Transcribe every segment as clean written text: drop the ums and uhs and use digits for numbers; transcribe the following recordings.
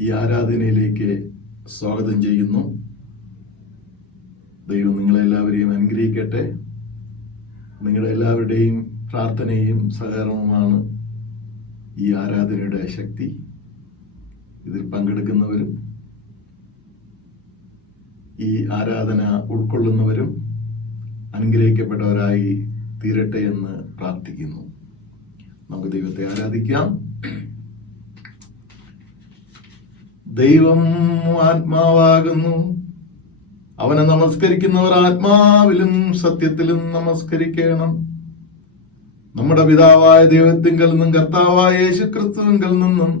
ഈ ആരാധനയിലേക്ക് സ്വാഗതം ചെയ്യുന്നു. ദൈവം നിങ്ങളെല്ലാവരെയും അനുഗ്രഹിക്കട്ടെ. നിങ്ങളുടെ എല്ലാവരുടെയും പ്രാർത്ഥനയും സഹകരണവുമാണ് ഈ ആരാധനയുടെ ശക്തി. ഇതിൽ പങ്കെടുക്കുന്നവരും ഈ ആരാധന ഉൾക്കൊള്ളുന്നവരും അനുഗ്രഹിക്കപ്പെട്ടവരായി തീരട്ടെ എന്ന് പ്രാർത്ഥിക്കുന്നു. നമുക്ക് ദൈവത്തെ ആരാധിക്കാം. ദൈവം ആത്മാവാകുന്നു. അവനെ നമസ്കരിക്കുന്നവർ ആത്മാവിലും സത്യത്തിലും നമസ്കരിക്കണം. നമ്മുടെ പിതാവായ ദൈവത്തിങ്കൽ നിന്നും കർത്താവായ യേശുക്രിസ്തുവിങ്കൽ നിന്നും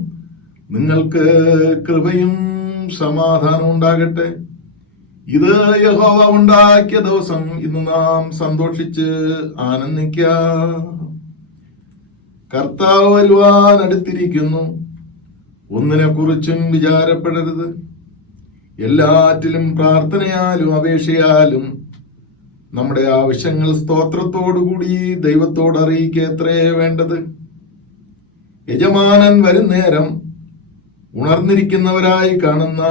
നിങ്ങൾക്ക് കൃപയും സമാധാനം ഉണ്ടാകട്ടെ. ഇത് യഹോവ ഉണ്ടാക്കിയ ദിവസം. ഇന്ന് നാം സന്തോഷിച്ച് ആനന്ദിക്കാം. കർത്താവ് വരുവാൻ അടുത്തിരിക്കുന്നു. ഒന്നിനെ കുറിച്ചും വിചാരപ്പെടരുത്. എല്ലാറ്റിലും പ്രാർത്ഥനയാലും അപേക്ഷയാലും നമ്മുടെ ആവശ്യങ്ങൾ സ്തോത്രത്തോടുകൂടി ദൈവത്തോട് അറിയിക്കത്രേ വേണ്ടത്. യജമാനൻ വരുന്നേരം ഉണർന്നിരിക്കുന്നവരായി കാണുന്ന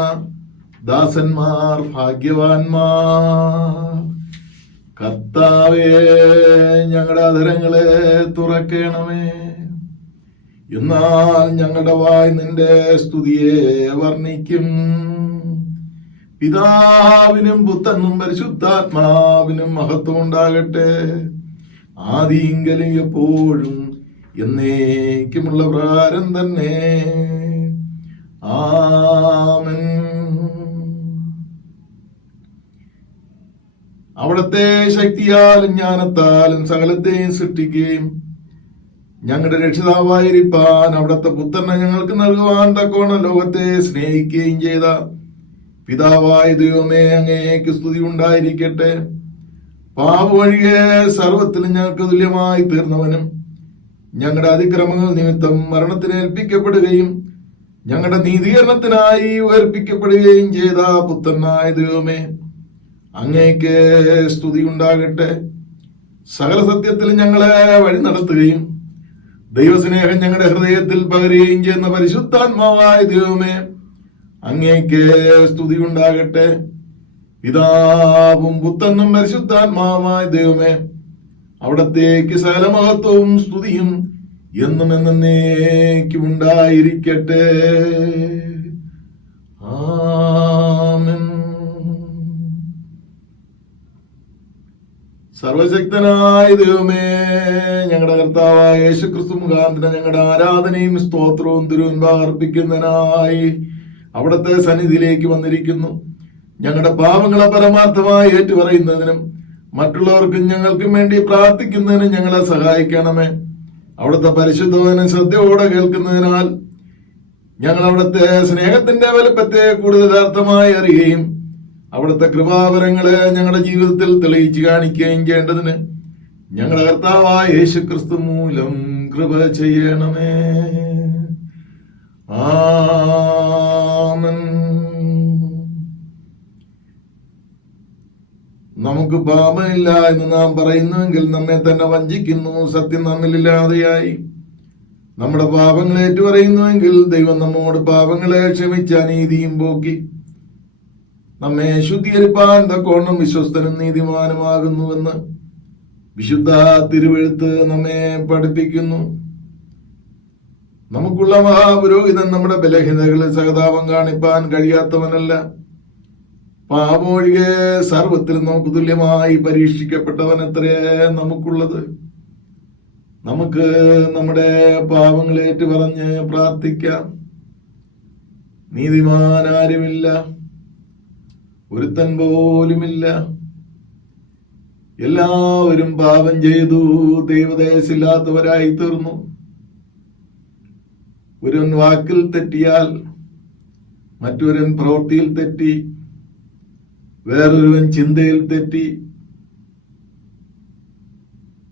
ദാസന്മാർ ഭാഗ്യവാന്മാർ. കർത്താവേ, ഞങ്ങളുടെ അധരങ്ങളെ തുറക്കണമേ. എന്നാൽ ഞങ്ങളുടെ വായ് നിന്റെ സ്തുതിയെ വർണ്ണിക്കും. പിതാവിനും പുത്രനും പരിശുദ്ധാത്മാവിനും മഹത്വം ഉണ്ടാകട്ടെ, ആദിയിങ്കലും എപ്പോഴും എന്നേക്കുമുള്ള പ്രകാരം തന്നെ. ആമേൻ. അവിടുത്തെ ശക്തിയാലും ജ്ഞാനത്താലും സകലത്തെയും സൃഷ്ടിക്കുകയും ഞങ്ങളുടെ രക്ഷിതാവായിരിക്കാൻ അവിടുത്തെ പുത്രനെ ഞങ്ങൾക്ക് നൽകുവാൻ തക്കോണം ലോകത്തെ സ്നേഹിക്കുകയും ചെയ്ത പിതാവായ ദൈവമേ, അങ്ങേക്ക് സ്തുതി ഉണ്ടായിരിക്കട്ടെ. പാപമൊഴികെ സർവത്തിലും ഞങ്ങൾക്ക് തുല്യമായി തീർന്നവനും ഞങ്ങളുടെ അതിക്രമങ്ങൾ നിമിത്തം മരണത്തിന് ഏൽപ്പിക്കപ്പെടുകയും ഞങ്ങളുടെ നീതീകരണത്തിനായി ഉയർപ്പിക്കപ്പെടുകയും ചെയ്ത പുത്രനായ ദൈവമേ, അങ്ങേക്ക് സ്തുതി ഉണ്ടാകട്ടെ. സകല സത്യത്തിൽ ഞങ്ങളെ വഴി നടത്തുകയും ദൈവസ്നേഹം ഞങ്ങളുടെ ഹൃദയത്തിൽ പകരുകയും ചെയ്യുന്ന പരിശുദ്ധാത്മാവായ ദൈവമേ, അങ്ങേക്ക് സ്തുതി ഉണ്ടാകട്ടെ. പിതാവും പുത്രനും പരിശുദ്ധാത്മാവായ ദൈവമേ, അവിടത്തേക്ക് സകല മഹത്വവും സ്തുതിയും എന്നും എന്നേക്കും ഉണ്ടായിരിക്കട്ടെ. ആമേൻ. സർവശക്തനായ ദൈവമേ, ഞങ്ങളുടെ കർത്താവായ യേശുക്രിസ്തു മുഖാന്തരം ഞങ്ങളുടെ ആരാധനയും സ്തോത്രവും തിരുമുൻപാകെ അർപ്പിക്കുന്നതിനായി അവിടുത്തെ സന്നിധിയിലേക്ക് വന്നിരിക്കുന്നു. ഞങ്ങളുടെ പാപങ്ങളെ പരമാർത്ഥമായി ഏറ്റുപറയുന്നതിനും മറ്റുള്ളവർക്കും ഞങ്ങൾക്കും വേണ്ടി പ്രാർത്ഥിക്കുന്നതിനും ഞങ്ങളെ സഹായിക്കണമേ. അവിടുത്തെ പരിശുദ്ധവചനം ശ്രദ്ധയോടെ കേൾക്കുന്നതിനാൽ ഞങ്ങൾ അവിടുത്തെ സ്നേഹത്തിന്റെ വലുപ്പത്തെ കൂടുതൽ യഥാർത്ഥമായി അറിയുകയും അവിടുത്തെ കൃപാവരങ്ങളെ ഞങ്ങളുടെ ജീവിതത്തിൽ തെളിയിച്ചു കാണിക്കുകയും ചെയ്യേണ്ടതിന് ഞങ്ങളുടെ കർത്താവായ യേശുക്രിസ്തു മൂലം കൃപ ചെയ്യണമേ. ആമേൻ. നമുക്ക് പാപമില്ല എന്ന് നാം പറയുന്നുവെങ്കിൽ നമ്മെ തന്നെ വഞ്ചിക്കുന്നു. സത്യം നമ്മിലില്ലാതെയായി. നമ്മുടെ പാപങ്ങളെ ഏറ്റുപറയുന്നുവെങ്കിൽ ദൈവം നമ്മോട് പാപങ്ങളെ ക്ഷമിച്ച നീതിയും പോക്കി നമ്മെ ശുദ്ധീകരിപ്പാൻ തക്കോണം വിശ്വസ്തനും നീതിമാനുമാകുന്നുവെന്ന് വിശുദ്ധ തിരുവെഴുത്ത് നമ്മെ പഠിപ്പിക്കുന്നു. നമുക്കുള്ള മഹാപുരോഹിതൻ നമ്മുടെ ബലഹീനതകളിൽ സഹതാപം കാണിപ്പാൻ കഴിയാത്തവനല്ല. പാപമൊഴികെ സർവത്തിലും നമുക്ക് തുല്യമായി പരീക്ഷിക്കപ്പെട്ടവൻ എത്രേ നമുക്കുള്ളത്. നമുക്ക് നമ്മുടെ പാപങ്ങളേറ്റു പറഞ്ഞ് പ്രാർത്ഥിക്കാം. നീതിമാനാരുമില്ല, ഒരുത്തൻ പോലുമില്ല. എല്ലാവരും പാപം ചെയ്തു ദൈവദയസില്ലാത്തവരായി തീർന്നു. ഒരുവൻ വാക്കിൽ തെറ്റിയാൽ മറ്റൊരുവൻ പ്രവൃത്തിയിൽ തെറ്റി, വേറൊരുവൻ ചിന്തയിൽ തെറ്റി.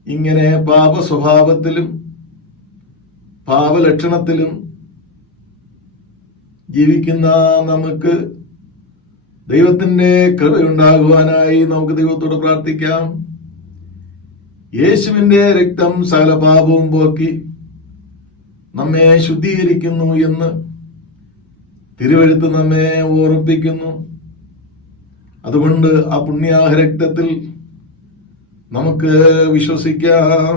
ഇങ്ങനെ പാപ സ്വഭാവത്തിലും പാപലക്ഷണത്തിലും ജീവിക്കുന്ന നമുക്ക് ദൈവത്തിന്റെ കൃപയുണ്ടാകുവാനായി നമുക്ക് ദൈവത്തോട് പ്രാർത്ഥിക്കാം. യേശുവിന്റെ രക്തം സകല പാപവും പോക്കി നമ്മെ ശുദ്ധീകരിക്കുന്നു എന്ന് തിരുവെഴുത്ത് നമ്മെ ഓർപ്പിക്കുന്നു. അതുകൊണ്ട് ആ പുണ്യാഹ രക്തത്തിൽ നമുക്ക് വിശ്വസിക്കാം.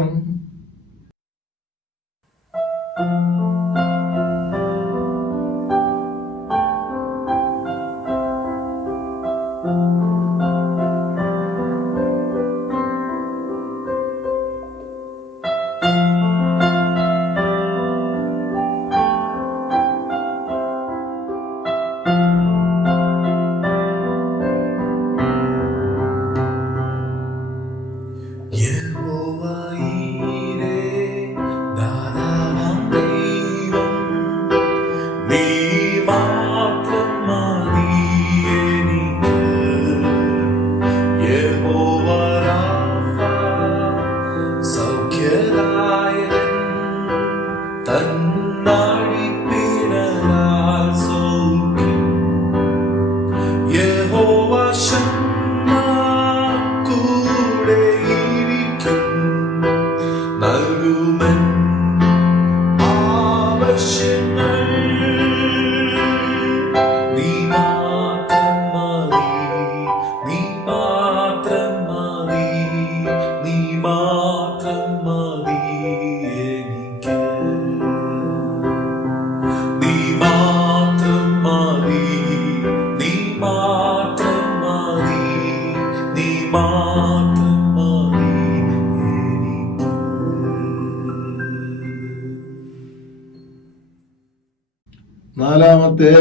നാലാമത്തെ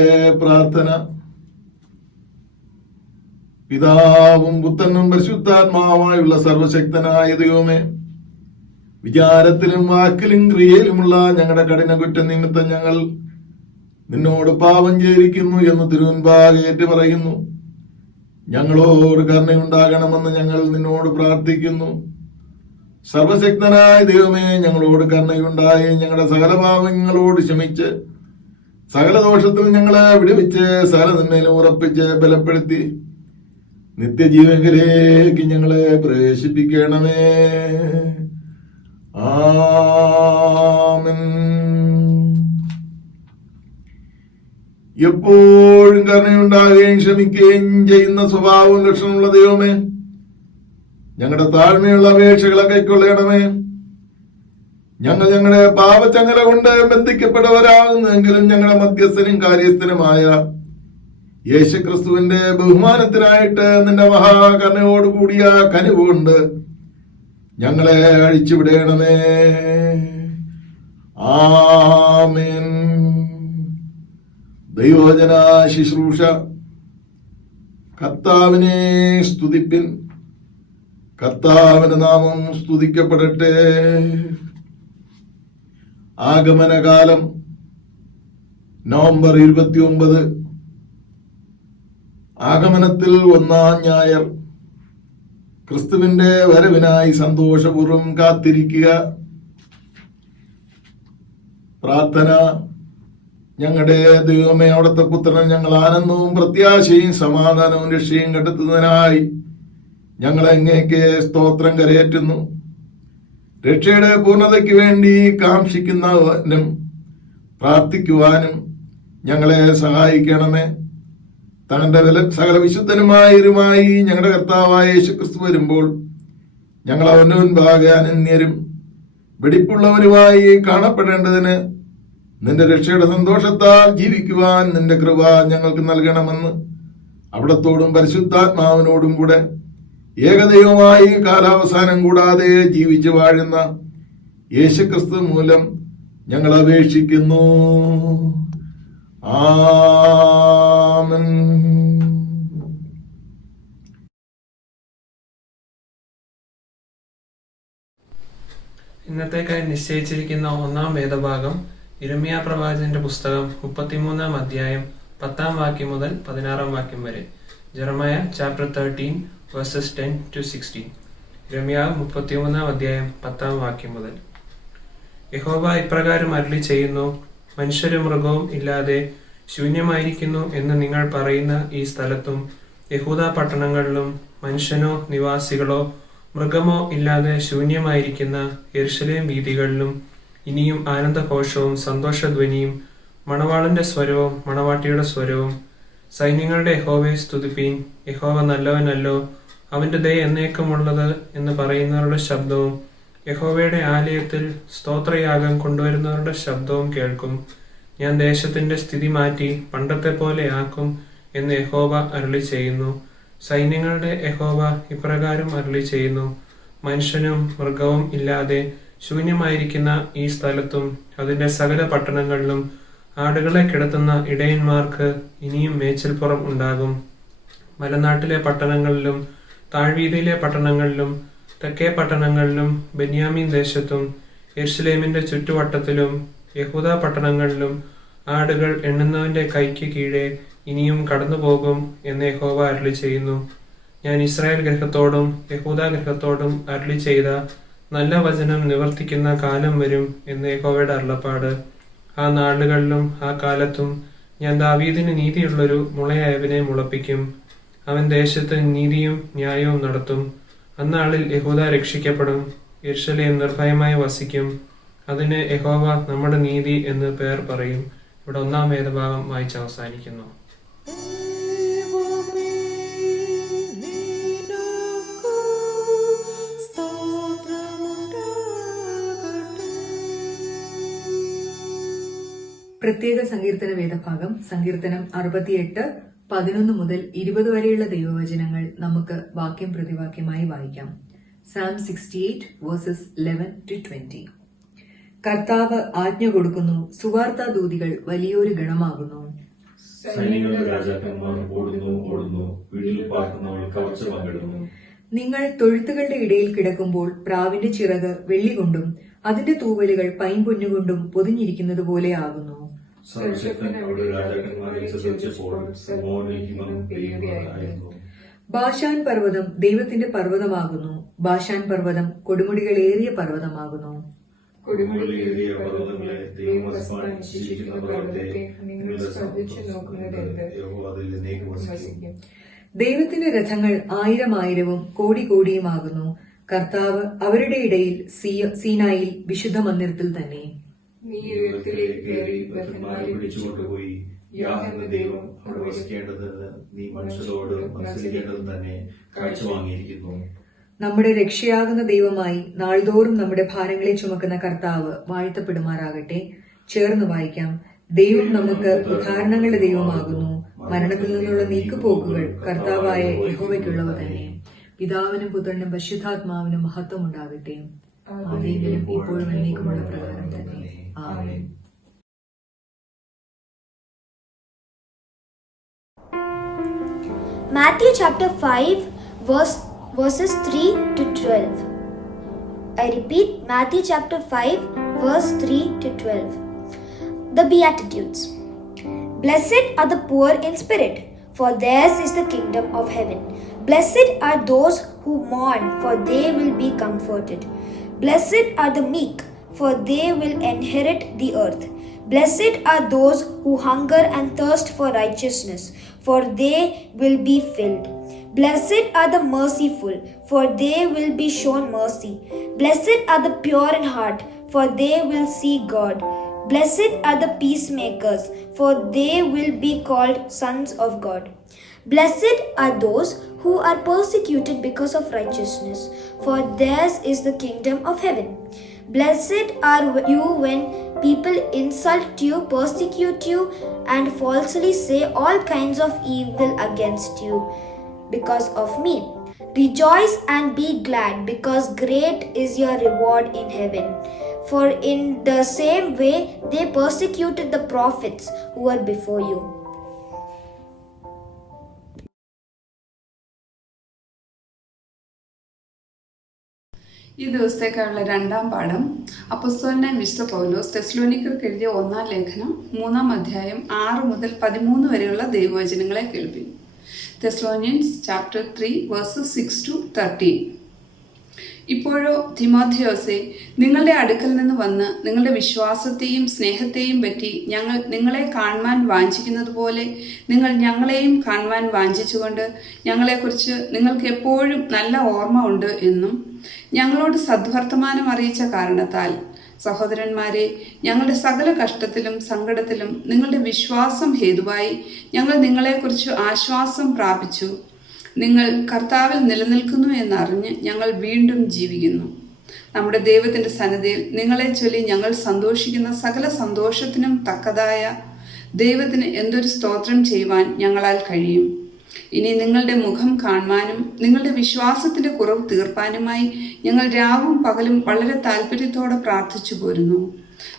പ്രാർത്ഥന. പിതാവും പുത്രനും പരിശുദ്ധാത്മാവുമായുള്ള സർവശക്തനായ ദൈവമേ, വിചാരത്തിലും വാക്കിലും ക്രിയയിലുമുള്ള ഞങ്ങളുടെ കഠിന കുറ്റം നിമിത്തം ഞങ്ങൾ നിന്നോട് പാപം ചെയ്തിരിക്കുന്നു എന്ന് തിരുമുൻപാകെ ഏറ്റു പറയുന്നു. ഞങ്ങളോട് കരുണയുണ്ടാകണമെന്ന് ഞങ്ങൾ നിന്നോട് പ്രാർത്ഥിക്കുന്നു. സർവശക്തനായ ദൈവമേ, ഞങ്ങളോട് കരുണയുണ്ടായി ഞങ്ങളുടെ സകല പാപങ്ങളോട് ക്ഷമിച്ച് സകല ദോഷത്തിൽ ഞങ്ങളെ വിടുവിച്ച് സകല നന്മയിലും ഉറപ്പിച്ച് ബലപ്പെടുത്തി നിത്യജീവനിലേക്ക് ഞങ്ങളെ പ്രവേശിപ്പിക്കണമേ. ആമേൻ. എപ്പോഴും കരുണയുണ്ടാകുകയും ക്ഷമിക്കുകയും ചെയ്യുന്ന സ്വഭാവവും ലക്ഷണമുള്ള ദൈവമേ, ഞങ്ങളുടെ താഴ്മയുള്ള അപേക്ഷകളെ കൈക്കൊള്ളണമേ. ഞങ്ങൾ ഞങ്ങളുടെ പാപച്ചങ്ങല കൊണ്ട് ബന്ധിക്കപ്പെട്ടവരാകുന്നെങ്കിലും ഞങ്ങളുടെ മധ്യസ്ഥനും കാര്യസ്ഥനുമായ യേശുക്രിസ്തുവിന്റെ ബഹുമാനത്തിനായിട്ട് നിന്റെ മഹാകരുണയോടുകൂടിയ കനിവുകൊണ്ട് ഞങ്ങളെ അഴിച്ചുവിടണമേ. ആമേൻ. ദൈവവചന ശുശ്രൂഷ. കർത്താവിനെ സ്തുതിപ്പിൻ. കർത്താവിന്റെ നാമം സ്തുതിക്കപ്പെടട്ടെ. ആഗമനകാലം നവംബർ 29. ആഗമനത്തിൽ ഒന്നാം ഞായർ. ക്രിസ്തുവിന്റെ വരവിനായി സന്തോഷപൂർവ്വം കാത്തിരിക്കുക. പ്രാർത്ഥന. ഞങ്ങളുടെ ദൈവമേ, അവിടുത്തെ പുത്രൻ ഞങ്ങൾ ആനന്ദവും പ്രത്യാശയും സമാധാനവും രക്ഷയും കണ്ടെത്തുന്നതിനായി ഞങ്ങൾ അങ്ങേക്ക് സ്തോത്രം കരയേറ്റുന്നു. രക്ഷയുടെ പൂർണ്ണതയ്ക്ക് വേണ്ടി കാംക്ഷിക്കുന്നവനും പ്രാർത്ഥിക്കുവാനും ഞങ്ങളെ സഹായിക്കണമേ. തങ്ങളുടെ സകല വിശുദ്ധനുമായിരുമായി ഞങ്ങളുടെ കർത്താവായ യേശുക്രിസ്തു വരുമ്പോൾ ഞങ്ങൾ അവന്റെ മുൻപാകെ അനന്യരും വെടിപ്പുള്ളവരുമായി കാണപ്പെടേണ്ടതിന് നിന്റെ രക്ഷയുടെ സന്തോഷത്താൽ ജീവിക്കുവാൻ നിന്റെ കൃപ ഞങ്ങൾക്ക് നൽകണമെന്ന് അവിടത്തോടും പരിശുദ്ധാത്മാവിനോടും കൂടെ ഏകദൈവമായി കാലാവസാനം കൂടാതെ ജീവിച്ചു വാഴുന്ന യേശുക്രിസ്തു മൂലം ഞങ്ങൾ അപേക്ഷിക്കുന്നു. ആമേൻ. ഇന്നത്തേക്കായി നിശ്ചയിച്ചിരിക്കുന്ന ഒന്നാം വേദഭാഗം യിരെമ്യാ പ്രവാചകന്റെ പുസ്തകം 33-ാം അധ്യായം 10-ാം വാക്യം മുതൽ 16-ാം വാക്യം വരെ. Jeremiah chapter 13 verses 10 to 16. യിരെമ്യാ 33-ാം അധ്യായം 10-ാം വാക്യം മുതൽ. യഹോവ ഇപ്രകാരം അരുളി ചെയ്യുന്നു: മനുഷ്യരും മൃഗവും ഇല്ലാതെ ശൂന്യമായിരിക്കുന്നു എന്ന് നിങ്ങൾ പറയുന്ന ഈ സ്ഥലത്തും യഹൂദ പട്ടണങ്ങളിലും മനുഷ്യനോ നിവാസികളോ മൃഗമോ ഇല്ലാതെ ശൂന്യമായിരിക്കുന്ന യെരുശലേം വീഥികളിലും ഇനിയും ആനന്ദഘോഷവും സന്തോഷധ്വനിയും മണവാളന്റെ സ്വരവും മണവാട്ടിയുടെ സ്വരവും. സൈന്യങ്ങളുടെ യഹോവയെ സ്തുതിപ്പീൻ. യഹോവ നല്ലവനല്ലോ, അവന്റെ ദയ എന്നേക്കുമുള്ളത് എന്ന് പറയുന്നവരുടെ ശബ്ദവും യഹോവയുടെ ആലയത്തിൽ സ്തോത്രയാഗം കൊണ്ടുവരുന്നവരുടെ ശബ്ദവും കേൾക്കും. ഞാൻ ദേശത്തിന്റെ സ്ഥിതി മാറ്റി പണ്ടത്തെ പോലെ ആക്കും എന്ന് യഹോവ അരുളി ചെയ്യുന്നു. സൈന്യങ്ങളുടെ യഹോവ ഇപ്രകാരം അരുളി ചെയ്യുന്നു: മനുഷ്യനും മൃഗവും ഇല്ലാതെ ശൂന്യമായിരിക്കുന്ന ഈ സ്ഥലത്തും അതിന്റെ സകല പട്ടണങ്ങളിലും ആടുകളെ കിടത്തുന്ന ഇടയന്മാർക്ക് ഇനിയും മേച്ചിൽപ്പുറം ഉണ്ടാകും. മലനാട്ടിലെ പട്ടണങ്ങളിലും താഴ്വീതിയിലെ പട്ടണങ്ങളിലും തെക്കേ പട്ടണങ്ങളിലും ബെന്യാമീൻ ദേശത്തും യെരുശലേമിന്റെ ചുറ്റുവട്ടത്തിലും യഹൂദ പട്ടണങ്ങളിലും ആടുകൾ എണ്ണുന്നവന്റെ കൈക്ക് കീഴെ ഇനിയും കടന്നുപോകും എന്ന് യഹോവ അരുളി ചെയ്യുന്നു. ഞാൻ ഇസ്രായേൽ ഗൃഹത്തോടും യഹൂദ ഗൃഹത്തോടും അരുളി ചെയ്ത നല്ല വചനം നിവർത്തിക്കുന്ന കാലം വരും എന്ന് യഹോവയുടെ അരുളപ്പാട്. ആ നാളുകളിലും ആ കാലത്തും ഞാൻ ദാവീദിന് നീതിയുള്ളൊരു മുളയായവനെ മുളപ്പിക്കും. അവൻ ദേശത്ത് നീതിയും ന്യായവും നടത്തും. അന്നാളിൽ യഹൂദ രക്ഷിക്കപ്പെടും, യെരുശലേം നിർഭയമായി വസിക്കും. അതിന് യഹോവ നമ്മുടെ നീതി എന്ന് പേർ പറയും. ഇവിടെ 1-ാം വേദഭാഗം വായിച്ച് അവസാനിക്കുന്നു. പ്രത്യേക സങ്കീർത്തന വേദഭാഗം സങ്കീർത്തനം 68:11 മുതൽ 20 വരെയുള്ള ദൈവവചനങ്ങൾ നമുക്ക് വാക്യം പ്രതിവാക്യമായി വായിക്കാം. Psalm 68:11-20. കർത്താവ് ആജ്ഞ കൊടുക്കുന്നു, സുവാർത്താദൂതികൾ വലിയൊരു ഗണമാകുന്നു. സൈന്യങ്ങളുടെ രാജാക്കന്മാർ ഓടുന്നു, വീട്ടിൽ പാർക്കുന്നവർ കവർച്ച പങ്കിടുന്നു. നിങ്ങൾ തൊഴുത്തുകളുടെ ഇടയിൽ കിടക്കുമ്പോൾ പ്രാവിന്റെ ചിറക് വെള്ളികൊണ്ടും അതിന്റെ തൂവലുകൾ പൈൻപൊന്നുകൊണ്ടും പൊതിഞ്ഞിരിക്കുന്നത് പോലെ ആകുന്നു. സർവശക്തൻ അവരുടെ രാജാക്കന്മാരെ ചതച്ചപ്പോൾ സമോനിൽ ഹിമം പെയ്യുകയായിരുന്നു. ബാശാൻ പർവ്വതം ദൈവത്തിന്റെ പർവ്വതമാകുന്നു. ബാശാൻ പർവ്വതം കൊടുമുടികളേറിയ പർവ്വതമാകുന്നു. കൊടുമുടികളേറിയ പർവ്വതങ്ങളെ ദൈവം വസിപ്പാൻ നിശ്ചയിക്കുന്ന പർവ്വതത്തെ നിങ്ങൾ ശ്രദ്ധിച്ചു നോക്കുന്നതെന്ത്? യഹോവ അതിൽ എന്നേക്കും വസിക്കും. ദൈവത്തിന്റെ രഥങ്ങൾ 1000-1000-ഉം കോടി-കോടിയുമാകുന്നു. കർത്താവ് അവരുടെ ഇടയിൽ സീനായിൽ വിശുദ്ധ മന്ദിരത്തിൽ തന്നെ. നീ ഉയരത്തിലേക്ക് കയറി ബദ്ധന്മാരെ പിടിച്ചുകൊണ്ടുപോയി. യാഹെന്ന ദൈവം അവിടെ വസിക്കേണ്ടതെന്ന് നീ മനുഷ്യരോട് മത്സരിക്കേണ്ടത് തന്നെ കാഴ്ച വാങ്ങിയിരിക്കുന്നു. നമ്മുടെ രക്ഷയാകുന്ന ദൈവമായി നാൾതോറും നമ്മുടെ ഭാരങ്ങളെ ചുമക്കുന്ന കർത്താവ് വാഴ്ത്തപ്പെടുമാറാകട്ടെ. ചേർന്ന് വായിക്കാം. ദൈവം നമുക്ക് ഉദാഹരണങ്ങളുടെ ദൈവമാകുന്നു. മരണത്തിൽ നിന്നുള്ള നീക്കുപോക്കുകൾ കർത്താവായ യഹോവയ്ക്കുള്ളവ തന്നെ. പിതാവിനും പുത്രനും പരിശുദ്ധാത്മാവിനും മഹത്വം ഉണ്ടാകട്ടെ. ആദിയിലും ഇപ്പോഴും എന്നേക്കുമുള്ള പ്രകാരം തന്നെ. ആമേൻ. Matthew chapter 5 verses 3 to 12. I repeat, Matthew chapter 5 verse 3 to 12. The Beatitudes. Blessed are the poor in spirit, for theirs is the kingdom of heaven. Blessed are those who mourn, for they will be comforted. Blessed are the meek, for they will inherit the earth. Blessed are those who hunger and thirst for righteousness, for they will be filled. Blessed are the merciful, for they will be shown mercy. Blessed are the pure in heart, for they will see God. Blessed are the peacemakers, for they will be called sons of God. Blessed are those who are persecuted because of righteousness, for theirs is the kingdom of heaven. Blessed are you when people insult you, persecute you, and falsely say all kinds of evil against you because of me. Rejoice and be glad, because great is your reward in heaven. For in the same way they persecuted the prophets who were before you. ഈ ദിവസത്തേക്കായുള്ള 2-ാം പാഠം അപ്പോസ്തലനായ വിശുദ്ധ പൗലോസ് തെസ്സലോനിക്കർക്ക് എഴുതിയ 1-ാം ലേഖനം 3-ാം അധ്യായം 6 മുതൽ 13 വരെയുള്ള ദൈവവചനങ്ങളെ കേൾപ്പിക്കും. തെസ്സലോനിയൻസ് chapter 3 versus 6 to 13. ഇപ്പോഴോ തിമോഥെയോസേ, നിങ്ങളുടെ അടുക്കൽ നിന്ന് വന്ന് നിങ്ങളുടെ വിശ്വാസത്തെയും സ്നേഹത്തെയും പറ്റി ഞങ്ങൾ നിങ്ങളെ കാണുവാൻ വാഞ്ചിക്കുന്നത് പോലെ നിങ്ങൾ ഞങ്ങളെയും കാണുവാൻ വാഞ്ചിച്ചുകൊണ്ട് ഞങ്ങളെക്കുറിച്ച് നിങ്ങൾക്ക് എപ്പോഴും നല്ല ഓർമ്മ ഉണ്ട് എന്നും ഞങ്ങളോട് സദ്വർത്തമാനം അറിയിച്ച കാരണത്താൽ സഹോദരന്മാരെ, ഞങ്ങളുടെ സകല കഷ്ടത്തിലും സങ്കടത്തിലും നിങ്ങളുടെ വിശ്വാസം ഹേതുവായി ഞങ്ങൾ നിങ്ങളെക്കുറിച്ച് ആശ്വാസം പ്രാപിച്ചു. നിങ്ങൾ കർത്താവിൽ നിലനിൽക്കുന്നു എന്നറിഞ്ഞ് ഞങ്ങൾ വീണ്ടും ജീവിക്കുന്നു. നമ്മുടെ ദൈവത്തിന്റെ സന്നിധിയിൽ നിങ്ങളെ ചൊല്ലി ഞങ്ങൾ സന്തോഷിക്കുന്ന സകല സന്തോഷത്തിനും തക്കതായ ദൈവത്തിന് എന്തൊരു സ്തോത്രം ചെയ്യുവാൻ ഞങ്ങളാൽ കഴിയും. ഇനി നിങ്ങളുടെ മുഖം കാണുവാനും നിങ്ങളുടെ വിശ്വാസത്തിന്റെ കുറവ് തീർപ്പാനുമായി ഞങ്ങൾ രാവും പകലും വളരെ താല്പര്യത്തോടെ പ്രാർത്ഥിച്ചു പോരുന്നു.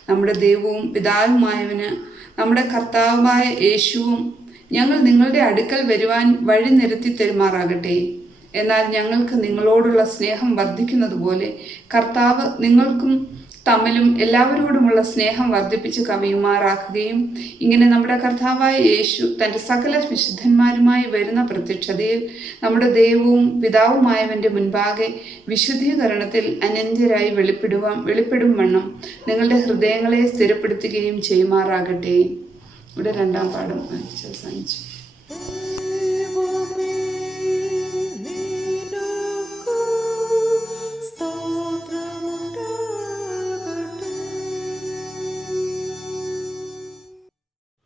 നമ്മുടെ ദൈവവും പിതാവുമായവന് നമ്മുടെ കർത്താവുമായ യേശുവും ഞങ്ങൾ നിങ്ങളുടെ അടുക്കൽ വരുവാൻ വഴി നിരത്തി തരുമാറാകട്ടെ. എന്നാൽ ഞങ്ങൾക്ക് നിങ്ങളോടുള്ള സ്നേഹം വർദ്ധിക്കുന്നതുപോലെ കർത്താവ് നിങ്ങൾക്കും തമ്മിലും എല്ലാവരോടുമുള്ള സ്നേഹം വർദ്ധിപ്പിച്ച് കവിയുമാറാക്കുകയും ഇങ്ങനെ നമ്മുടെ കർത്താവായ യേശു തൻ്റെ സകല വിശുദ്ധന്മാരുമായി വരുന്ന പ്രത്യക്ഷതയിൽ നമ്മുടെ ദൈവവും പിതാവുമായവന്റെ മുൻപാകെ വിശുദ്ധീകരണത്തിൽ അനന്യരായി വെളിപ്പെടും വണ്ണം നിങ്ങളുടെ ഹൃദയങ്ങളെ സ്ഥിരപ്പെടുത്തുകയും ചെയ്യുമാറാകട്ടെ. ഇവിടെ രണ്ടാം പാഠം അവസാനിച്ചു.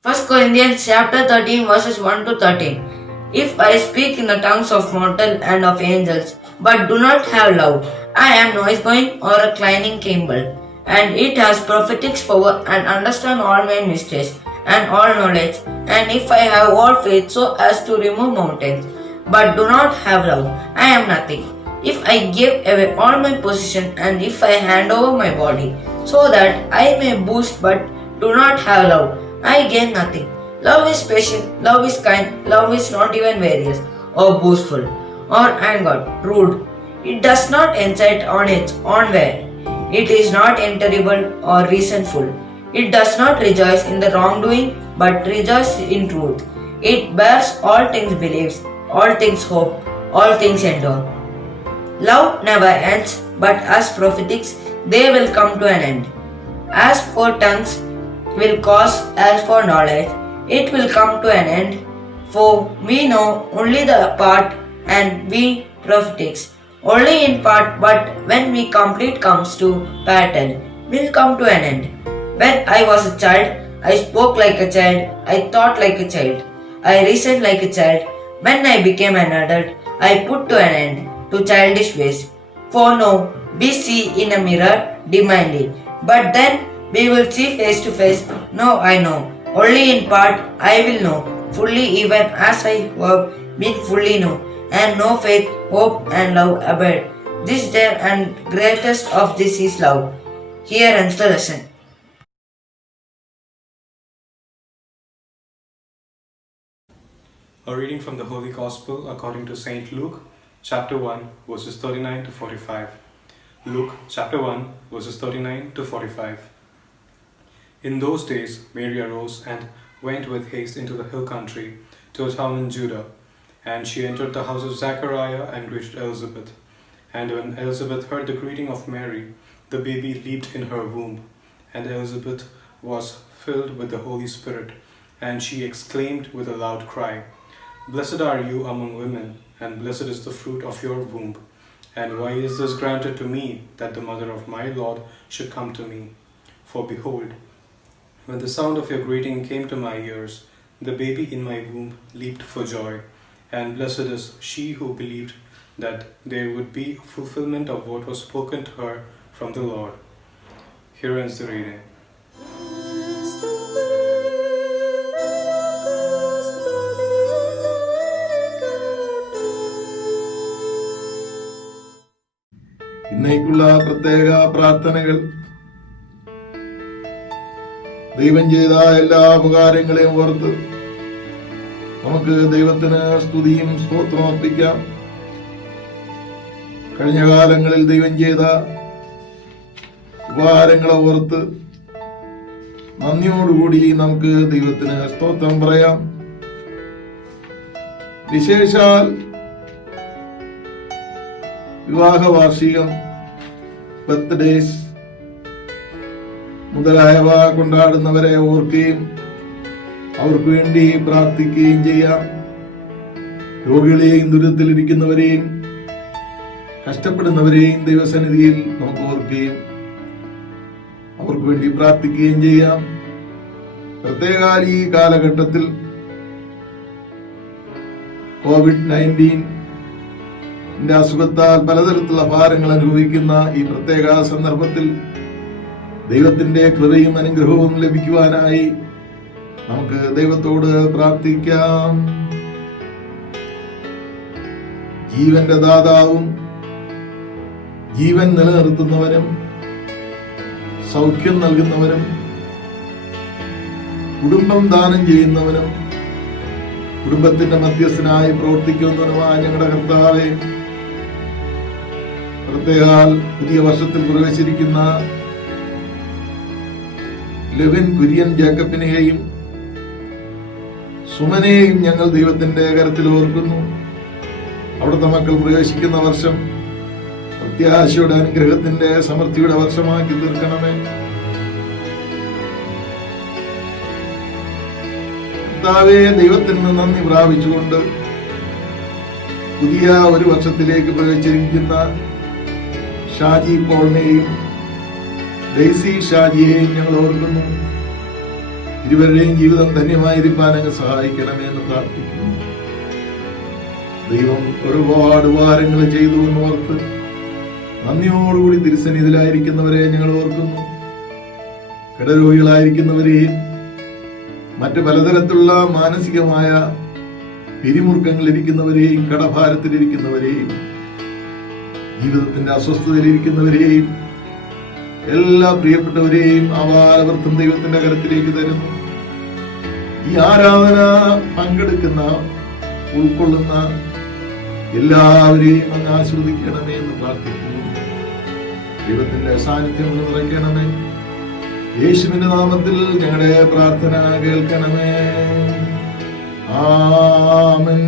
First Corinthians chapter 13 verses 1 to 13. If I speak in the tongues of mortal and of angels, but do not have love, I am noise-going or a clanging cymbal. And it has prophetic power and understand all my mysteries and all knowledge. And if I have all faith so as to remove mountains, but do not have love, I am nothing. If I give away all my possession and if I hand over my body, so that I may boast but do not have love, I gain nothing. Love is patient, love is kind, love is not even various, or boastful, or angered, rude. It does not incite on its own way. It is not irritable or resentful. It does not rejoice in the wrongdoing, but rejoices in truth. It bears all things, believes, all things hope, all things endure. Love never ends, but as prophetics, they will come to an end. As for tongues, will cause, as for knowledge, it will come to an end. For we know only the part, and we prophetics only in part, but when we complete comes to pattern, will come to an end. When I was a child, I spoke like a child, I thought like a child, I reasoned like a child. When I became an adult, I put to an end to childish ways. For now we see in a mirror dimly, but then we will see face to face. Now I know, only in part I will know, fully even as I have been fully known. And no faith, hope and love abide. This there and greatest of this is love. Here ends the lesson. A reading from the Holy Gospel according to St. Luke, chapter 1, verses 39 to 45. Luke, chapter 1, verses 39 to 45. In those days, Mary arose and went with haste into the hill country to a town in Judah. And she entered the house of Zachariah and greeted Elizabeth. And when Elizabeth heard the greeting of Mary, the baby leaped in her womb. And Elizabeth was filled with the Holy Spirit, and she exclaimed with a loud cry, Blessed are you among women, and blessed is the fruit of your womb. And why is this granted to me, that the mother of my Lord should come to me? For behold, when the sound of your greeting came to my ears, the baby in my womb leaped for joy. And blessed is she who believed that there would be a fulfillment of what was spoken to her from the Lord. Here ends the reading. ഇന്നേക്കുള്ള പ്രത്യേക പ്രാർത്ഥനകൾ. ദൈവം ചെയ്ത എല്ലാ ഉപകാരങ്ങളെയും ഓർത്ത് നമുക്ക് ദൈവത്തിന് സ്തുതിയും സ്തോത്രവും അർപ്പിക്കാം. കഴിഞ്ഞ കാലങ്ങളിൽ ദൈവം ചെയ്ത ഉപകാരങ്ങളെ ഓർത്ത് നന്ദിയോടുകൂടി നമുക്ക് ദൈവത്തിന് സ്തോത്രം പറയാം. വിശേഷാൽ വിവാഹ വാർഷികം, ബർത്ത്ഡേസ് മുതലായവ കൊണ്ടാടുന്നവരെ ഓർക്കുകയും അവർക്ക് വേണ്ടി പ്രാർത്ഥിക്കുകയും ചെയ്യാം. രോഗികളെയും ദുരിതത്തിലിരിക്കുന്നവരെയും കഷ്ടപ്പെടുന്നവരെയും ദൈവസന്നിധിയിൽ നമുക്ക് ഓർക്കുകയും അവർക്ക് വേണ്ടി പ്രാർത്ഥിക്കുകയും ചെയ്യാം. പ്രത്യേക ഈ കാലഘട്ടത്തിൽ COVID-19 അസുഖത്താൽ പലതരത്തിലുള്ള ഭാരങ്ങൾ അനുഭവിക്കുന്ന ഈ പ്രത്യേക സന്ദർഭത്തിൽ ദൈവത്തിന്റെ കൃപയും അനുഗ്രഹവും ലഭിക്കുവാനായി നമുക്ക് ദൈവത്തോട് പ്രാർത്ഥിക്കാം. ജീവന്റെ ദാതാവും ജീവൻ നിലനിർത്തുന്നവനും സൗഖ്യം നൽകുന്നവനും കുടുംബം ദാനം ചെയ്യുന്നവനും കുടുംബത്തിന്റെ മധ്യസ്ഥനായി പ്രവർത്തിക്കുന്നവനുമായ ഞങ്ങളുടെ കർത്താവേ, പ്രത്യേകാൽ പുതിയ വർഷത്തിൽ പ്രവേശിച്ചിരിക്കുന്ന ലെവിൻ കുര്യൻ ജേക്കബിനെയും സുമനെയും ഞങ്ങൾ ദൈവത്തിന്റെ കരത്തിൽ ഓർക്കുന്നു. അവിടുത്തെ മക്കൾ പ്രവേശിക്കുന്ന വർഷം പ്രത്യാശയുടെ അനുഗ്രഹത്തിന്റെ സമൃദ്ധിയുടെ വർഷമാക്കി തീർക്കണമേ. കർത്താവേ, ദൈവത്തിൽ നിന്ന് നന്ദി പ്രാപിച്ചുകൊണ്ട് പുതിയ ഒരു വർഷത്തിലേക്ക് പ്രവേശിച്ചിരിക്കുന്ന ഷാജി പോളിനെയും ഡെയ്സി ഷാജിയെയും ഞങ്ങൾ ഓർക്കുന്നു. ഇരുവരുടെയും ജീവിതം ധന്യമായിരിക്കാൻ അങ്ങ് സഹായിക്കണമേ എന്ന് പ്രാർത്ഥിക്കുന്നു. ദൈവം ഒരുപാട് ഉപകാരങ്ങൾ ചെയ്തു എന്ന് ഓർത്ത് നന്ദിയോടുകൂടി തിരുസന്നിധിയിലായിരിക്കുന്നവരെ ഞങ്ങൾ ഓർക്കുന്നു. കിടരോഗികളായിരിക്കുന്നവരെയും മറ്റ് പലതരത്തിലുള്ള മാനസികമായ പിരിമുറുക്കങ്ങളിരിക്കുന്നവരെയും കടഭാരത്തിലിരിക്കുന്നവരെയും ജീവിതത്തിന്റെ അസ്വസ്ഥതയിലിരിക്കുന്നവരെയും എല്ലാ പ്രിയപ്പെട്ടവരെയും അപാരവൃത്തം ദൈവത്തിന്റെ കരത്തിലേക്ക് തരുന്നു. ഈ ആരാധന പങ്കെടുക്കുന്ന ഉൾക്കൊള്ളുന്ന എല്ലാവരെയും അങ്ങ് ആസ്വദിക്കണമേ എന്ന് പ്രാർത്ഥിക്കുന്നു. ദൈവത്തിന്റെ സാന്നിധ്യം നിറയ്ക്കണമേ. യേശുവിന്റെ നാമത്തിൽ ഞങ്ങളുടെ പ്രാർത്ഥന കേൾക്കണമേ. ആമേൻ.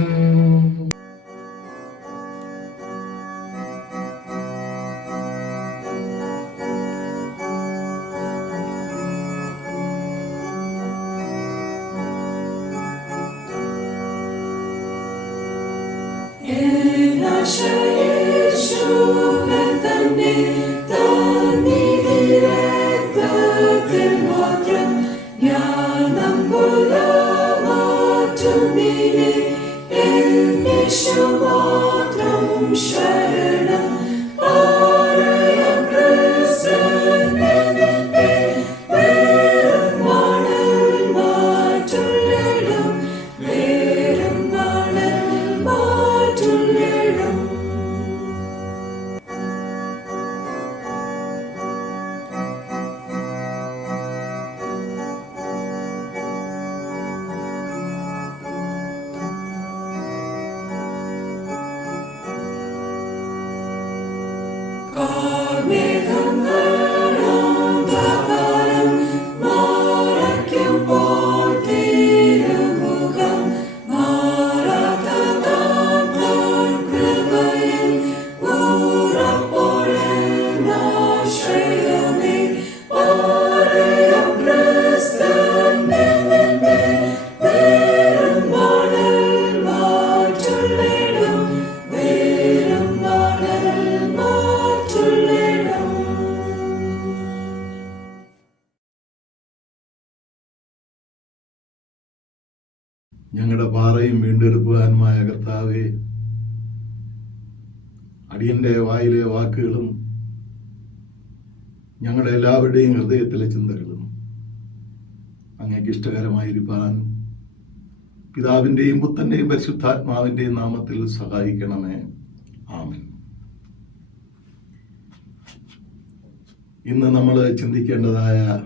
ഞങ്ങളുടെ പാറയും വീണ്ടെടുക്കുവാനുമായ കർത്താവേ, അടിയന്റെ വായിലെ വാക്കുകളും ഞങ്ങളുടെ എല്ലാവരുടെയും ഹൃദയത്തിലെ ചിന്തകളും അങ്ങേക്ക് ഇഷ്ടകരമായിരിക്കാൻ പിതാവിന്റെയും പുത്രന്റെയും പരിശുദ്ധാത്മാവിന്റെയും നാമത്തിൽ സഹായിക്കണമേ. ആമേൻ. ഇന്ന് നമ്മൾ ചിന്തിക്കേണ്ടതായ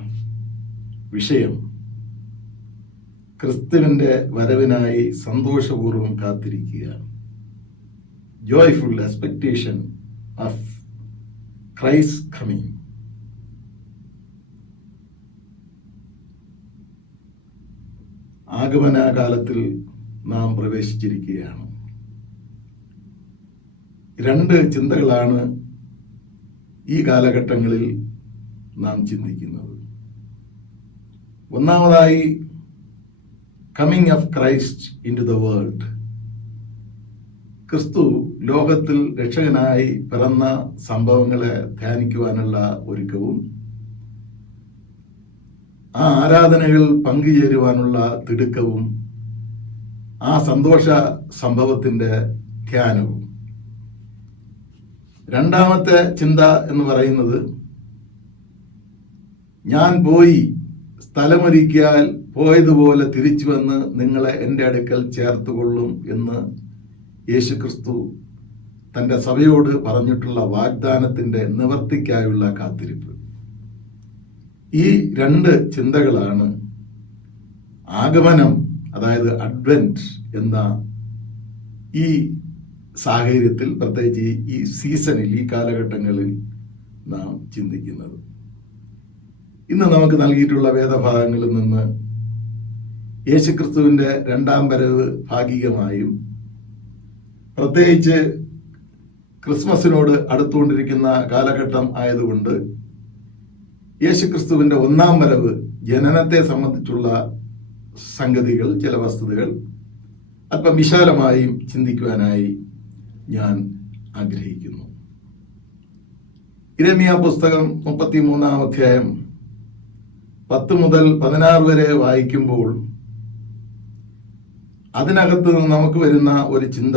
വിഷയം ക്രിസ്തുവിന്റെ വരവിനായി സന്തോഷപൂർവ്വം കാത്തിരിക്കുക. Joyful expectation of Christ coming. ആഗമന കാലത്തിൽ നാം പ്രവേശിച്ചിരിക്കുകയാണ്. രണ്ട് ചിന്തകളാണ് ഈ കാലഘട്ടങ്ങളിൽ നാം ചിന്തിക്കുന്നത്. ഒന്നാമതായി, coming of Christ into the world. ക്രിസ്തു ലോകത്തിൽ രക്ഷകനായി പിറന്ന സംഭവങ്ങളെ ധ്യാനിക്കുവാനുള്ള ഒരുക്കവും, ആ ആരാധനകൾ പങ്കുചേരുവാനുള്ള തിടുക്കവും ആ സന്തോഷ സംഭവത്തിന്റെ ധ്യാനവും. രണ്ടാമത്തെ ചിന്ത എന്ന് പറയുന്നത്, ഞാൻ പോയി സ്ഥലമൊരുക്കിയാൽ പോയതുപോലെ തിരിച്ചു വന്ന് നിങ്ങളെ എൻ്റെ അടുക്കൽ ചേർത്തുകൊള്ളും എന്ന് യേശുക്രിസ്തു തന്റെ സഭയോട് പറഞ്ഞിട്ടുള്ള വാഗ്ദാനത്തിന്റെ നിവർത്തിക്കായുള്ള കാത്തിരിപ്പ്. ഈ രണ്ട് ചിന്തകളാണ് ആഗമനം, അതായത് അഡ്വെന്റ് എന്ന ഈ സാഹചര്യത്തിൽ, പ്രത്യേകിച്ച് ഈ സീസണിൽ, ഈ കാലഘട്ടങ്ങളിൽ നാം ചിന്തിക്കുന്നത്. ഇന്ന് നമുക്ക് നൽകിയിട്ടുള്ള വേദഭാഗങ്ങളിൽ നിന്ന് യേശുക്രിസ്തുവിന്റെ രണ്ടാം വരവ് ഭാഗികമായും, പ്രത്യേകിച്ച് ക്രിസ്മസിനോട് അടുത്തുകൊണ്ടിരിക്കുന്ന കാലഘട്ടം ആയതുകൊണ്ട് യേശുക്രിസ്തുവിന്റെ ഒന്നാം വരവ്, ജനനത്തെ സംബന്ധിച്ചുള്ള സംഗതികൾ, ചില വസ്തുതകൾ അല്പം വിശാലമായും ചിന്തിക്കുവാനായി ഞാൻ ആഗ്രഹിക്കുന്നു. യിരെമ്യാ പുസ്തകം 33-ാം അധ്യായം 10 മുതൽ 16 വരെ വായിക്കുമ്പോൾ അതിനകത്ത് നിന്ന് നമുക്ക് വരുന്ന ഒരു ചിന്ത,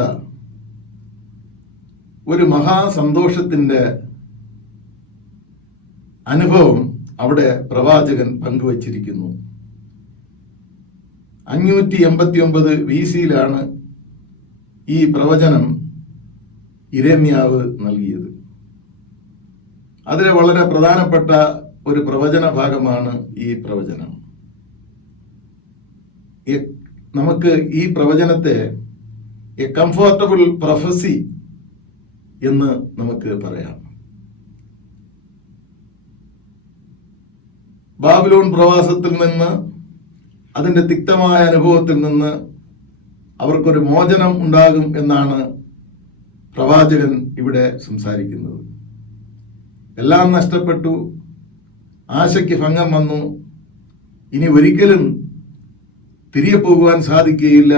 ഒരു മഹാസന്തോഷത്തിന്റെ അനുഭവം അവിടെ പ്രവാചകൻ പങ്കുവച്ചിരിക്കുന്നു. 589 BC-യിലാണ് ഈ പ്രവചനം യിരെമ്യാവ് നൽകിയത്. അതിലെ വളരെ പ്രധാനപ്പെട്ട ഒരു പ്രവചന ഭാഗമാണ് ഈ പ്രവചനം. നമുക്ക് ഈ പ്രവചനത്തെ എ കംഫർട്ടബിൾ പ്രൊഫസി എന്ന് നമുക്ക് പറയാം. ബാബിലോൺ പ്രവാസത്തിൽ നിന്ന്, അതിന്റെ തിക്തമായ അനുഭവത്തിൽ നിന്ന് അവർക്കൊരു മോചനം ഉണ്ടാകും എന്നാണ് പ്രവാചകൻ ഇവിടെ സംസാരിക്കുന്നത്. എല്ലാം നഷ്ടപ്പെട്ടു, ആശയ്ക്ക് ഭംഗം വന്നു, ഇനി ഒരിക്കലും തിരികെ പോകുവാൻ സാധിക്കുകയില്ല,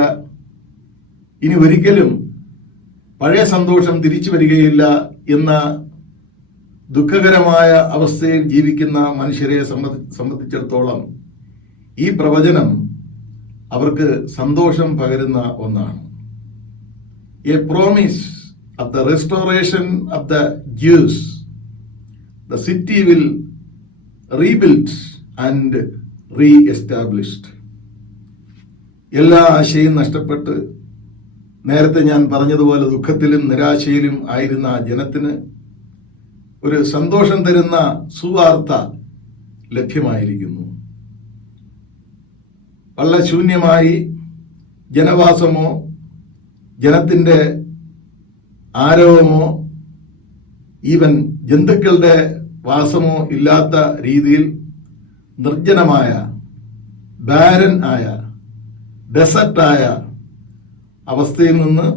ഇനി ഒരിക്കലും പഴയ സന്തോഷം തിരിച്ചു വരികയില്ല എന്ന ദുഃഖകരമായ അവസ്ഥയിൽ ജീവിക്കുന്ന മനുഷ്യരെ സംബന്ധിച്ചിടത്തോളം ഈ പ്രവചനം അവർക്ക് സന്തോഷം പകരുന്ന ഒന്നാണ്. A promise of the restoration of the Jews. The city will rebuild and reestablished. എല്ലാ ആശയും നഷ്ടപ്പെട്ട് നേരത്തെ ഞാൻ പറഞ്ഞതുപോലെ ദുഃഖത്തിലും നിരാശയിലും ആയിരുന്ന ജനത്തിന് ഒരു സന്തോഷം തരുന്ന സുവാർത്ത ലഭ്യമായിരിക്കുന്നു. വളരെ ശൂന്യമായി ജനവാസമോ ജനത്തിന്റെ ആരവമോ ഈവൻ ജന്തുക്കളുടെ വാസമോ ഇല്ലാത്ത രീതിയിൽ നിർജ്ജനമായ, ബാരൻ ആയ, ഡെസർട്ടായ അവസ്ഥയിൽ നിന്ന്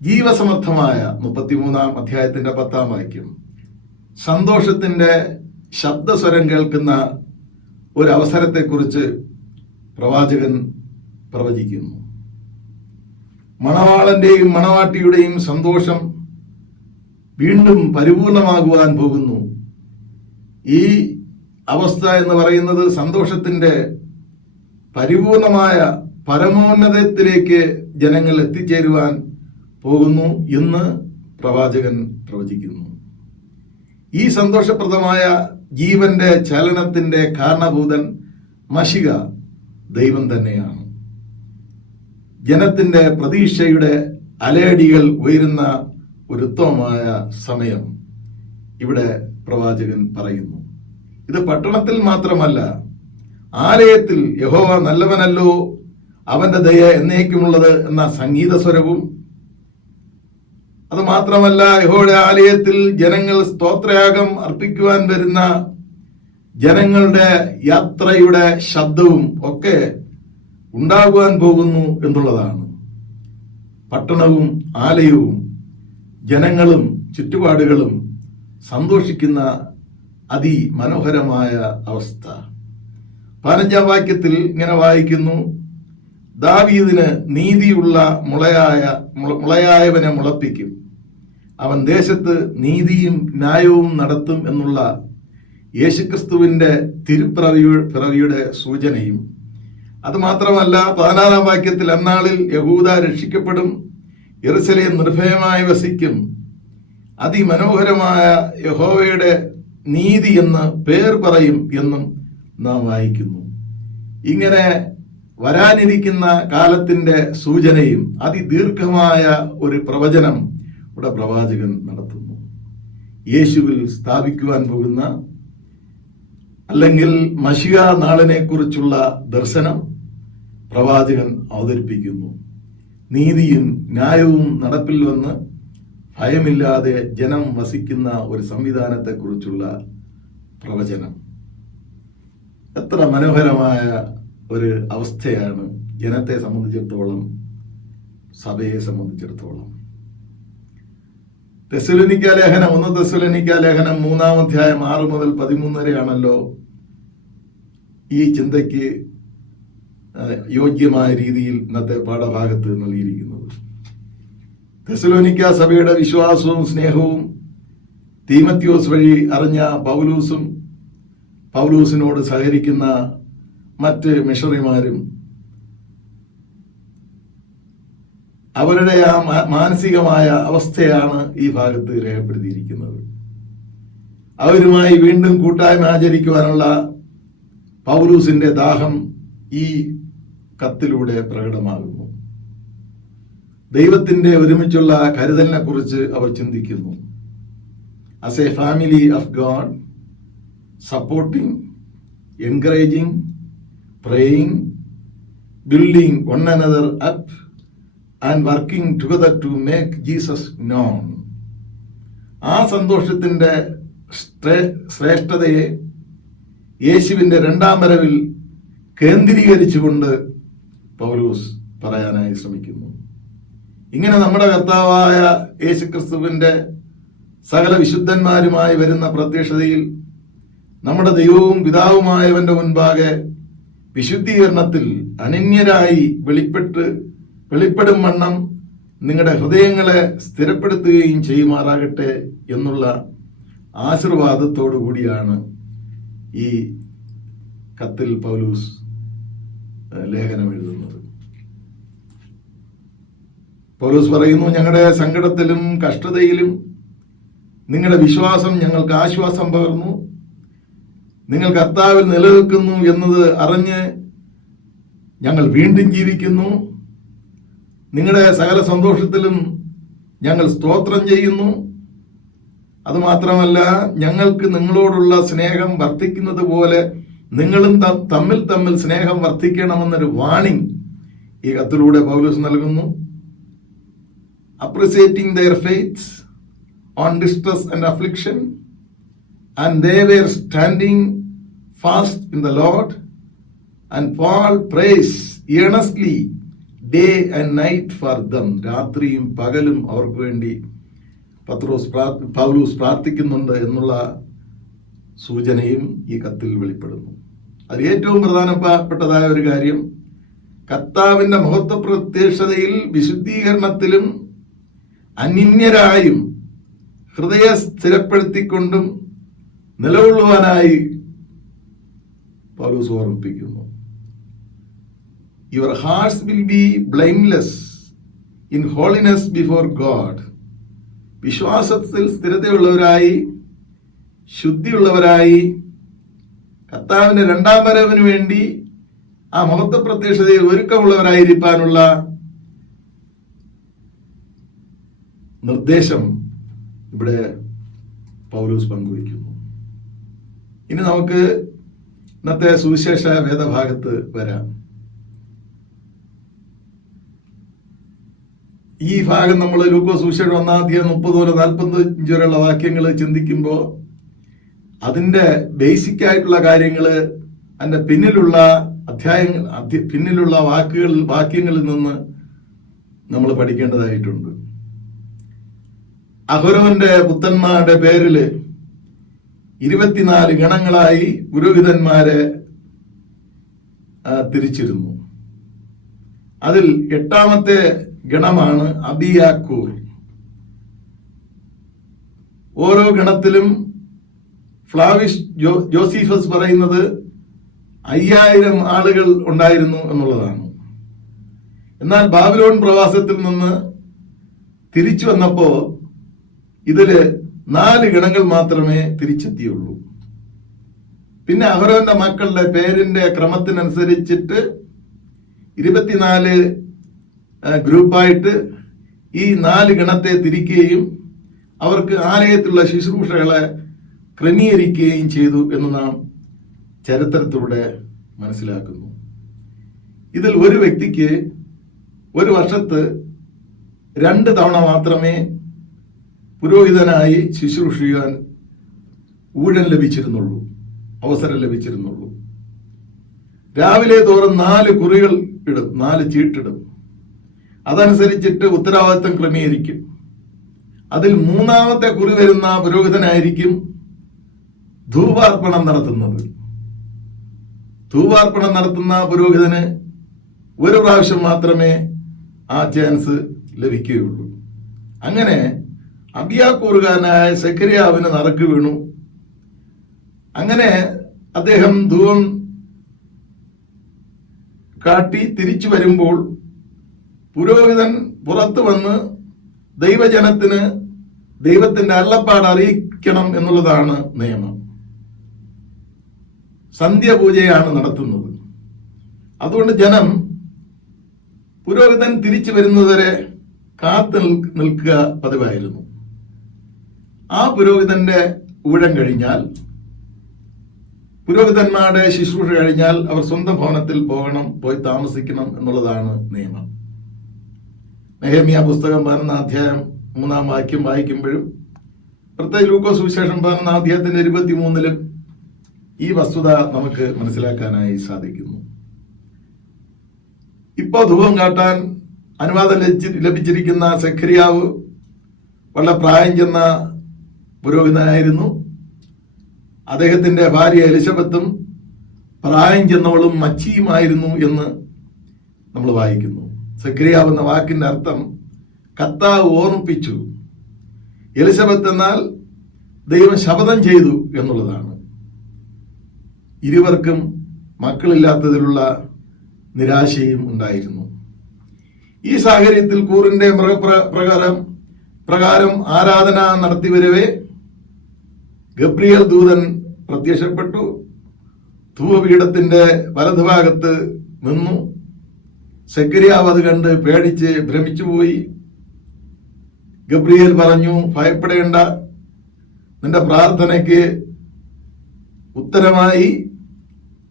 ജീവസമർത്ഥമായ 33-ാം അധ്യായത്തിന്റെ 10-ാം വാക്യം സന്തോഷത്തിന്റെ ശബ്ദസ്വരം കേൾക്കുന്ന ഒരു അവസരത്തെക്കുറിച്ച് പ്രവാചകൻ പ്രവചിക്കുന്നു. മണവാളന്റെയും മണവാട്ടിയുടെയും സന്തോഷം വീണ്ടും പരിപൂർണമാകുവാൻ പോകുന്നു. ഈ അവസ്ഥ എന്ന് പറയുന്നത് സന്തോഷത്തിന്റെ പരിപൂർണമായ പരമോന്നതത്തിലേക്ക് ജനങ്ങൾ എത്തിച്ചേരുവാൻ പോകുന്നു എന്ന് പ്രവാചകൻ പ്രവചിക്കുന്നു. ഈ സന്തോഷപ്രദമായ ജീവന്റെ ചലനത്തിന്റെ കാരണഭൂതൻ മശിക ദൈവം തന്നെയാണ്. ജനത്തിന്റെ പ്രതീക്ഷയുടെ അലയടികൾ ഉയരുന്ന ഒരു ഉത്തമമായ സമയം ഇവിടെ പ്രവാചകൻ പറയുന്നു. ഇത് പട്ടണത്തിൽ മാത്രമല്ല, ആലയത്തിൽ യഹോവ നല്ലവനല്ലോ, അവന്റെ ദയ എന്നേക്കുമുള്ളത് എന്ന സംഗീത സ്വരവും, അത് മാത്രമല്ല യഹോവയുടെ ആലയത്തിൽ ജനങ്ങൾ സ്തോത്രയാഗം അർപ്പിക്കുവാൻ വരുന്ന ജനങ്ങളുടെ യാത്രയുടെ ശബ്ദവും ഒക്കെ ഉണ്ടാകുവാൻ പോകുന്നു എന്നുള്ളതാണ്. പട്ടണവും ആലയവും ജനങ്ങളും ചുറ്റുപാടുകളും സന്തോഷിക്കുന്ന അതിമനോഹരമായ അവസ്ഥ. 15-ാം വാക്യത്തിൽ ഇങ്ങനെ വായിക്കുന്നു, ദാവീദിന് നീതിയുള്ള മുളയായവനെ മുളപ്പിക്കും, അവൻ ദേശത്ത് നീതിയും ന്യായവും നടത്തും എന്നുള്ള യേശുക്രിസ്തുവിന്റെ പിറവിയുടെ സൂചനയും. അതുമാത്രമല്ല 16-ാം വാക്യത്തിൽ അന്നാളിൽ യഹൂദ രക്ഷിക്കപ്പെടും, യെരുശലേം നിർഭയമായി വസിക്കും, അതിമനോഹരമായ യഹോവയുടെ നീതി എന്ന് പേർ പറയും എന്നും നാം വായിക്കുന്നു. ഇങ്ങനെ വരാനിരിക്കുന്ന കാലത്തിന്റെ സൂചനയും അതിദീർഘമായ ഒരു പ്രവചനം ഇവിടെ പ്രവാചകൻ നടത്തുന്നു. യേശുവിൽ സ്ഥാപിക്കുവാൻ പോകുന്ന അല്ലെങ്കിൽ മശിഹ നാളിനെ കുറിച്ചുള്ള ദർശനം പ്രവാചകൻ അവതരിപ്പിക്കുന്നു. നീതിയും ന്യായവും നടപ്പിൽ വന്ന് ഭയമില്ലാതെ ജനം വസിക്കുന്ന ഒരു സംവിധാനത്തെക്കുറിച്ചുള്ള പ്രവചനം. എത്ര മനോഹരമായ ഒരു അവസ്ഥയാണ് ജനത്തെ സംബന്ധിച്ചിടത്തോളം, സഭയെ സംബന്ധിച്ചിടത്തോളം. തെസ്സലോനിക്ക ലേഖനം 1 തെസ്സലോനിക്ക ലേഖനം 3-ാം അധ്യായം 6 മുതൽ 13 വരെയാണല്ലോ ഈ ചിന്തയ്ക്ക് യോഗ്യമായ രീതിയിൽ ഇന്നത്തെ പാഠഭാഗത്ത് നൽകിയിരിക്കുന്നത്. തെസ്സലോനിക്ക സഭയുടെ വിശ്വാസവും സ്നേഹവും തീമത്യോസ് വഴി അറിഞ്ഞ പൗലൂസും പൗലൂസിനോട് സഹകരിക്കുന്ന മറ്റ് മിഷണറിമാരും അവരുടെ ആ മാനസികമായ അവസ്ഥയാണ് ഈ ഭാഗത്ത് രേഖപ്പെടുത്തിയിരിക്കുന്നത്. അവരുമായി വീണ്ടും കൂട്ടായ്മ ആചരിക്കുവാനുള്ള പൗലൂസിന്റെ ദാഹം ഈ കത്തിലൂടെ പ്രകടമാകുന്നു. ദൈവത്തിന്റെ ഒരുമിച്ചുള്ള കരുതലിനെ കുറിച്ച് അവർ ചിന്തിക്കുന്നു. As A family of God, supporting, encouraging, praying, building one another up and working together to make Jesus known. ആ സന്തോഷത്തിന്റെ ശ്രേഷ്ഠതയെ യേശുവിന്റെ 2-ാം വരവിൽ കേന്ദ്രീകരിച്ചുകൊണ്ട് പൗലോസ് പറയാനായി ശ്രമിക്കുന്നു. ഇങ്ങനെ നമ്മുടെ കർത്താവായ യേശുക്രിസ്തുവിന്റെ സകല വിശുദ്ധന്മാരുമായി വരുന്ന പ്രത്യക്ഷതയിൽ നമ്മുടെ ദൈവവും പിതാവുമായവന്റെ മുൻപാകെ വിശുദ്ധീകരണത്തിൽ അനന്യരായി വെളിപ്പെടും വണ്ണം നിങ്ങളുടെ ഹൃദയങ്ങളെ സ്ഥിരപ്പെടുത്തുകയും ചെയ്യുമാറാകട്ടെ എന്നുള്ള ആശീർവാദത്തോടു കൂടിയാണ് ഈ കത്തിൽ പൗലൂസ് ലേഖനം എഴുതുന്നത്. പൗലൂസ് പറയുന്നു, ഞങ്ങളുടെ സങ്കടത്തിലും കഷ്ടതയിലും നിങ്ങളുടെ വിശ്വാസം ഞങ്ങൾക്ക് ആശ്വാസം പകർന്നു. നിങ്ങൾ കർത്താവിൽ നിലനിൽക്കുന്നു എന്നത് അറിഞ്ഞ് ഞങ്ങൾ വീണ്ടും ജീവിക്കുന്നു. നിങ്ങളുടെ സകല സന്തോഷത്തിലും ഞങ്ങൾ സ്തോത്രം ചെയ്യുന്നു. അതുമാത്രമല്ല, ഞങ്ങൾക്ക് നിങ്ങളോടുള്ള സ്നേഹം വർദ്ധിക്കുന്നത് പോലെ നിങ്ങളും തമ്മിൽ സ്നേഹം വർദ്ധിക്കണമെന്നൊരു വാണിംഗ് ഈ കത്തിലൂടെ പൗലോസ് നൽകുന്നു. Appreciating their faith on distress and affliction, and they were standing fast in the Lord, and Paul prays earnestly day and night for them. രാത്രിയും പകലും അവർക്ക് വേണ്ടി പൗലോസ് പ്രാർത്ഥിക്കുന്നുണ്ട് എന്നുള്ള സൂചനയും ഈ കത്തിൽ വെളിപ്പെടുന്നു. അത് ഏറ്റവും പ്രധാനപ്പെട്ടതായ ഒരു കാര്യം, കർത്താവിന്റെ മഹത്വ പ്രത്യക്ഷതയിൽ വിശുദ്ധീകരണത്തിലും അന്യരായും ഹൃദയ സ്ഥിരപ്പെടുത്തിക്കൊണ്ടും നിലകൊള്ളുവാനായി പൗലോസ് ഓർമ്മിപ്പിക്കുന്നു. Your hearts will be blameless in holiness before God. വിശ്വാസത്തിൽ സ്ഥിരതയുള്ളവരായി, ശുദ്ധിയുള്ളവരായി, കർത്താവിന്റെ 2-ാം വരവിന് വേണ്ടി ആ മഹത്വ പ്രത്യക്ഷതയിൽ ഒരുക്കമുള്ളവരായിരിക്കാനുള്ള നിർദ്ദേശം ഇവിടെ പൗലോസ് പങ്കുവയ്ക്കുന്നു. ഇനി നമുക്ക് ഇന്നത്തെ സുവിശേഷ വേദഭാഗത്ത് വരാം. ഈ ഭാഗം നമ്മൾ ലൂക്കോസ് സുവിശേഷം 1-ാം അധ്യായം 30 മുതൽ 45 വരെയുള്ള വാക്യങ്ങൾ ചിന്തിക്കുമ്പോൾ അതിന്റെ ബേസിക് ആയിട്ടുള്ള കാര്യങ്ങൾ, അതിന്റെ പിന്നിലുള്ള പിന്നിലുള്ള വാക്യങ്ങളിൽ നിന്ന് നമ്മൾ പഠിക്കേണ്ടതായിട്ടുണ്ട്. അഹരോന്റെ പുത്രന്മാരുടെ പേരില് 24 ഗണങ്ങളായി പുരോഹിതന്മാരെ തിരിച്ചിരുന്നു. അതിൽ 8-ാമത്തെ ഗണമാണ് അബിയാക്കൂർ. ഓരോ ഗണത്തിലും ഫ്ലാവിഷ് ജോസീഫസ് പറയുന്നത് 5000 ആളുകൾ ഉണ്ടായിരുന്നു എന്നുള്ളതാണ്. എന്നാൽ ബാബിലോൺ പ്രവാസത്തിൽ നിന്ന് തിരിച്ചു വന്നപ്പോ ഇതില് 4 ഗണങ്ങൾ മാത്രമേ തിരിച്ചെത്തിയുള്ളൂ. പിന്നെ അഹരോന്റെ മക്കളുടെ പേരിന്റെ ക്രമത്തിനനുസരിച്ചിട്ട് 24 ഗ്രൂപ്പായിട്ട് ഈ 4 ഗണത്തെ തിരിക്കുകയും അവർക്ക് ആലയത്തിലുള്ള ശുശ്രൂഷകളെ ക്രമീകരിക്കുകയും ചെയ്തു എന്ന് നാം ചരിത്രത്തിലൂടെ മനസ്സിലാക്കുന്നു. ഇതിൽ ഒരു വ്യക്തിക്ക് ഒരു വർഷത്ത് 2 തവണ മാത്രമേ പുരോഹിതനായി ശുശ്രൂഷിക്കാൻ അവസരം ലഭിച്ചിരുന്നുള്ളൂ. രാവിലെ തോറും 4 കുറികൾ ഇടും, 4 ചീട്ടിടും. അതനുസരിച്ചിട്ട് ഉത്തരവാദിത്വം ക്രമീകരിക്കും. അതിൽ 3ാമത്തെ കുറി വരുന്ന പുരോഹിതനായിരിക്കും ധൂപാർപ്പണം നടത്തുന്നത്. ധൂപാർപ്പണം നടത്തുന്ന പുരോഹിതന് ഒരു പ്രാവശ്യം മാത്രമേ ആ ചാൻസ് ലഭിക്കുകയുള്ളൂ. അങ്ങനെ അബിയാക്കൂറുകാരനായ സെഖര്യാവിന് നറുക്ക് വീണു. അങ്ങനെ അദ്ദേഹം ധൂപം കാട്ടി തിരിച്ചു വരുമ്പോൾ പുരോഹിതൻ പുറത്തു വന്ന് ദൈവജനത്തിന് ദൈവത്തിന്റെ അരുളപ്പാട് അറിയിക്കണം എന്നുള്ളതാണ് നിയമം. സന്ധ്യപൂജയാണ് നടത്തുന്നത്. അതുകൊണ്ട് ജനം പുരോഹിതൻ തിരിച്ചു വരുന്നതുവരെ കാത്തു നിൽക്കുക പതിവായിരുന്നു. ആ പുരോഹിതന്റെ ഊഴം കഴിഞ്ഞാൽ, പുരോഹിതന്മാരുടെ ശുശ്രൂഷ കഴിഞ്ഞാൽ അവർ സ്വന്തം ഭവനത്തിൽ പോയി താമസിക്കണം എന്നുള്ളതാണ് നിയമം. നെഹമ്യാ പുസ്തകം 11 അധ്യായം 3-ാം വാക്യം വായിക്കുമ്പോഴും പ്രത്യേക ലൂക്കോസ് സുവിശേഷം 11 അധ്യായത്തിന്റെ 23-ലും ഈ വസ്തുത നമുക്ക് മനസ്സിലാക്കാനായി സാധിക്കുന്നു. ഇപ്പോ ധൂപം കാട്ടാൻ അനുവാദം ലഭിച്ചിരിക്കുന്ന സെഖര്യാവ് വളരെ പ്രായം ചെന്ന പുരോഹിതനായിരുന്നു. അദ്ദേഹത്തിന്റെ ഭാര്യ എലിസബത്തും പ്രായം ചെന്നവളും മച്ചിയുമായിരുന്നു എന്ന് നമ്മൾ വായിക്കുന്നു. സെഖര്യാവ് എന്ന വാക്കിന്റെ അർത്ഥം കർത്താവ് ഓർമ്മിപ്പിച്ചു. എലിസബത്ത് എന്നാൽ ദൈവം ശപഥം ചെയ്തു എന്നുള്ളതാണ്. ഇരുവർക്കും മക്കളില്ലാത്തതിലുള്ള നിരാശയും ഉണ്ടായിരുന്നു. ഈ സാഹചര്യത്തിൽ കൂറിന്റെ പ്രകാരം ആരാധന നടത്തിവരവേ ഗബ്രിയേൽ ദൂതൻ പ്രത്യക്ഷപ്പെട്ടു. ധൂപപീഠത്തിന്റെ വലതുഭാഗത്ത് നിന്നു. സെഖര്യാവ് അത് കണ്ട് പേടിച്ച് ഭ്രമിച്ചുപോയി. ഗബ്രിയേൽ പറഞ്ഞു, ഭയപ്പെടേണ്ട, നിന്റെ പ്രാർത്ഥനയ്ക്ക് ഉത്തരമായി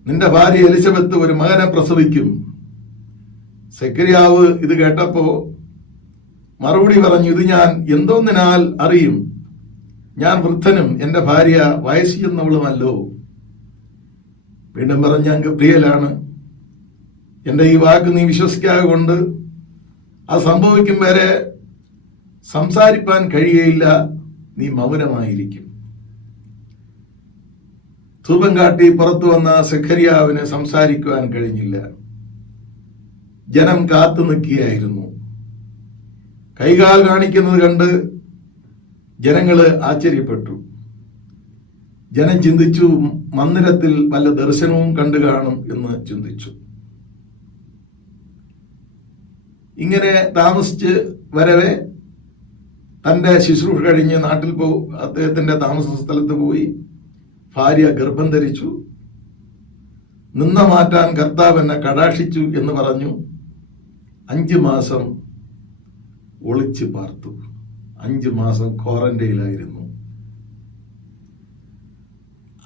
നിന്റെ ഭാര്യ എലിസബത്ത് ഒരു മകനെ പ്രസവിക്കും. സെഖര്യാവ് ഇത് കേട്ടപ്പോ മറുപടി പറഞ്ഞു, ഇത് ഞാൻ എന്തോന്നിനാൽ അറിയും? ഞാൻ വൃദ്ധനും എന്റെ ഭാര്യ വയസ്സിയെന്നവളുമല്ലോ. വീണ്ടും പറഞ്ഞ ഗബ്രിയേലാണ്, എന്റെ ഈ വാക്ക് നീ വിശ്വസിക്കാതെ കൊണ്ട് അത് സംഭവിക്കും വരെ സംസാരിപ്പാൻ കഴിയയില്ല, നീ മൗനമായിരിക്കും. ധൂപം കാട്ടി പുറത്തു വന്ന സെഖര്യാവിന് സംസാരിക്കുവാൻ കഴിഞ്ഞില്ല. ജനം കാത്തു നിൽക്കുകയായിരുന്നു. കൈകാൽ കാണിക്കുന്നത് കണ്ട് ജനങ്ങള് ആശ്ചര്യപ്പെട്ടു. ജനം ചിന്തിച്ചു, മന്ദിരത്തിൽ വല്ല ദർശനവും കണ്ടു കാണും എന്ന് ചിന്തിച്ചു. ഇങ്ങനെ താമസിച്ച് വരവെ തന്റെ ശുശ്രൂഷ കഴിഞ്ഞ് നാട്ടിൽ അദ്ദേഹത്തിന്റെ താമസ സ്ഥലത്ത് പോയി ഭാര്യ ഗർഭം ധരിച്ചു. നിന്ന മാറ്റാൻ കർത്താവ് എന്നെ കടാക്ഷിച്ചു എന്ന് പറഞ്ഞു 5 മാസം ഒളിച്ചു പാർത്തു. 5 മാസം ക്വാറന്റൈനിലായിരുന്നു.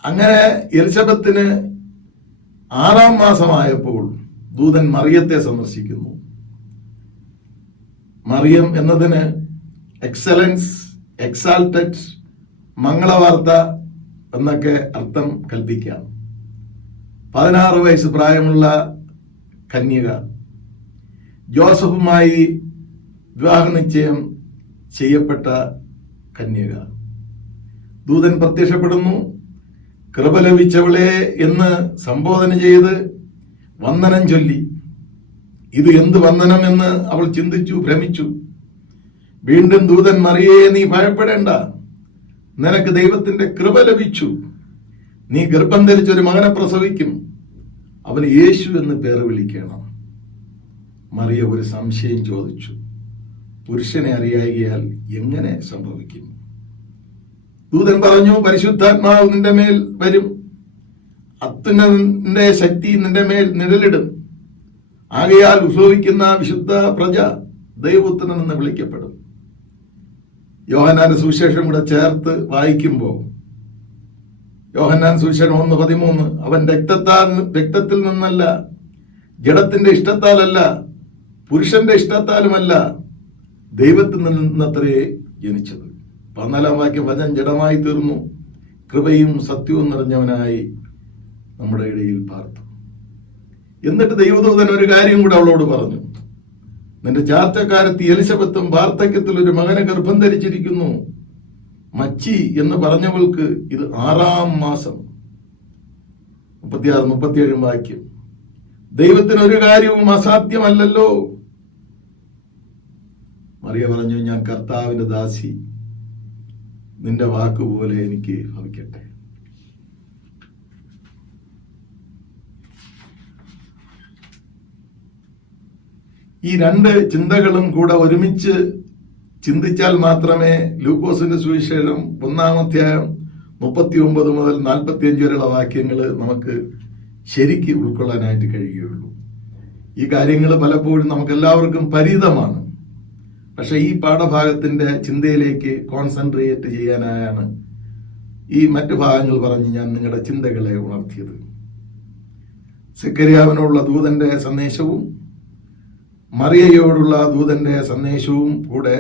അങ്ങനെ എലിസബത്തിന് 6-ാം മാസമായപ്പോൾ ദൂതൻ മറിയത്തെ സന്ദർശിക്കുന്നു. മറിയം എന്നതിന് എക്സലൻസ്, എക്സാൽട്ടഡ്, മംഗളവാർത്ത എന്നൊക്കെ അർത്ഥം കൽപ്പിക്കാം. 16 വയസ്സ് പ്രായമുള്ള കന്യക, ജോസഫുമായി വിവാഹ നിശ്ചയം ചെയ്യപ്പെട്ട കന്യക. ദൂതൻ പ്രത്യക്ഷപ്പെടുന്നു. കൃപ ലഭിച്ചവളെ എന്ന് സംബോധന ചെയ്ത് വന്ദനം ചൊല്ലി. ഇത് എന്ത് വന്ദനം എന്ന് അവൾ ചിന്തിച്ചു, ഭ്രമിച്ചു. വീണ്ടും ദൂതൻ, മറിയേ, നീ ഭയപ്പെടേണ്ട, നിനക്ക് ദൈവത്തിന്റെ കൃപ ലഭിച്ചു, നീ ഗർഭം ധരിച്ചൊരു മകനെ പ്രസവിക്കും, അവന് യേശു എന്ന് പേര് വിളിക്കണം. മറിയ ഒരു സംശയം ചോദിച്ചു, പുരുഷനെ അറിയായികയാൽ എങ്ങനെ സംഭവിക്കും? ദൂതൻ പറഞ്ഞു, പരിശുദ്ധാത്മാവ് നിന്റെ മേൽ വരും, അത്യുന്നതന്റെ ശക്തി നിന്റെ മേൽ നിഴലിടും. ആകയാൽ ഉത്ഭവിക്കുന്ന വിശുദ്ധ പ്രജ ദൈവപുത്രൻ എന്ന് വിളിക്കപ്പെടും. യോഹന്നാന്റെ സുവിശേഷം കൂടെ ചേർത്ത് വായിക്കുമ്പോൾ യോഹന്നാൻ സുവിശേഷം 1:13, അവൻ രക്തത്തിൽ നിന്നല്ല, ജഡത്തിന്റെ ഇഷ്ടത്താലല്ല, പുരുഷന്റെ ഇഷ്ടത്താലുമല്ല, ദൈവത്തിൽ നിന്നത്രേ ജനിച്ചത്. 14 വാക്യം, വചനം ജഡമായി തീർന്നു, കൃപയും സത്യവും നിറഞ്ഞവനായി നമ്മുടെ ഇടയിൽ പാർത്തു. എന്നിട്ട് ദൈവദൂതൻ ഒരു കാര്യം കൂടെ അവളോട് പറഞ്ഞു, നിന്റെ ചാർച്ചക്കാരത്തി എലിസബത്തും വാർദ്ധക്യത്തിൽ ഒരു മകനെ ഗർഭം ധരിച്ചിരിക്കുന്നു. മച്ചി എന്ന് പറഞ്ഞവൾക്ക് ഇത് 6-ാം മാസം. 36-37 വാക്യം, ദൈവത്തിന് ഒരു കാര്യവും അസാധ്യമല്ലല്ലോ. മറിയ പറഞ്ഞു, ഞാൻ കർത്താവിന്റെ ദാസി, നിന്റെ വാക്കുപോലെ എനിക്ക് ഭവിക്കട്ടെ. ഈ രണ്ട് ചിന്തകളും കൂടെ ഒരുമിച്ച് ചിന്തിച്ചാൽ മാത്രമേ ലൂക്കോസിന്റെ സുവിശേഷം 1-ാം അധ്യായം 39 മുതൽ 45 വരെയുള്ള വാക്യങ്ങൾ നമുക്ക് ശരിക്ക് ഉൾക്കൊള്ളാനായിട്ട് കഴിയുകയുള്ളൂ. ഈ കാര്യങ്ങൾ പലപ്പോഴും നമുക്ക് എല്ലാവർക്കും പരിചിതമാണ്. പക്ഷെ ഈ പാഠഭാഗത്തിന്റെ ചിന്തയിലേക്ക് കോൺസെൻട്രേറ്റ് ചെയ്യാനായാണ് ഈ മറ്റു ഭാഗങ്ങൾ പറഞ്ഞ് ഞാൻ നിങ്ങളുടെ ചിന്തകളെ ഉണർത്തിയത്. സെക്കരിയാവിനുള്ള ദൂതന്റെ സന്ദേശവും മറിയയോടുള്ള ദൂതന്റെ സന്ദേശവും കൂടെ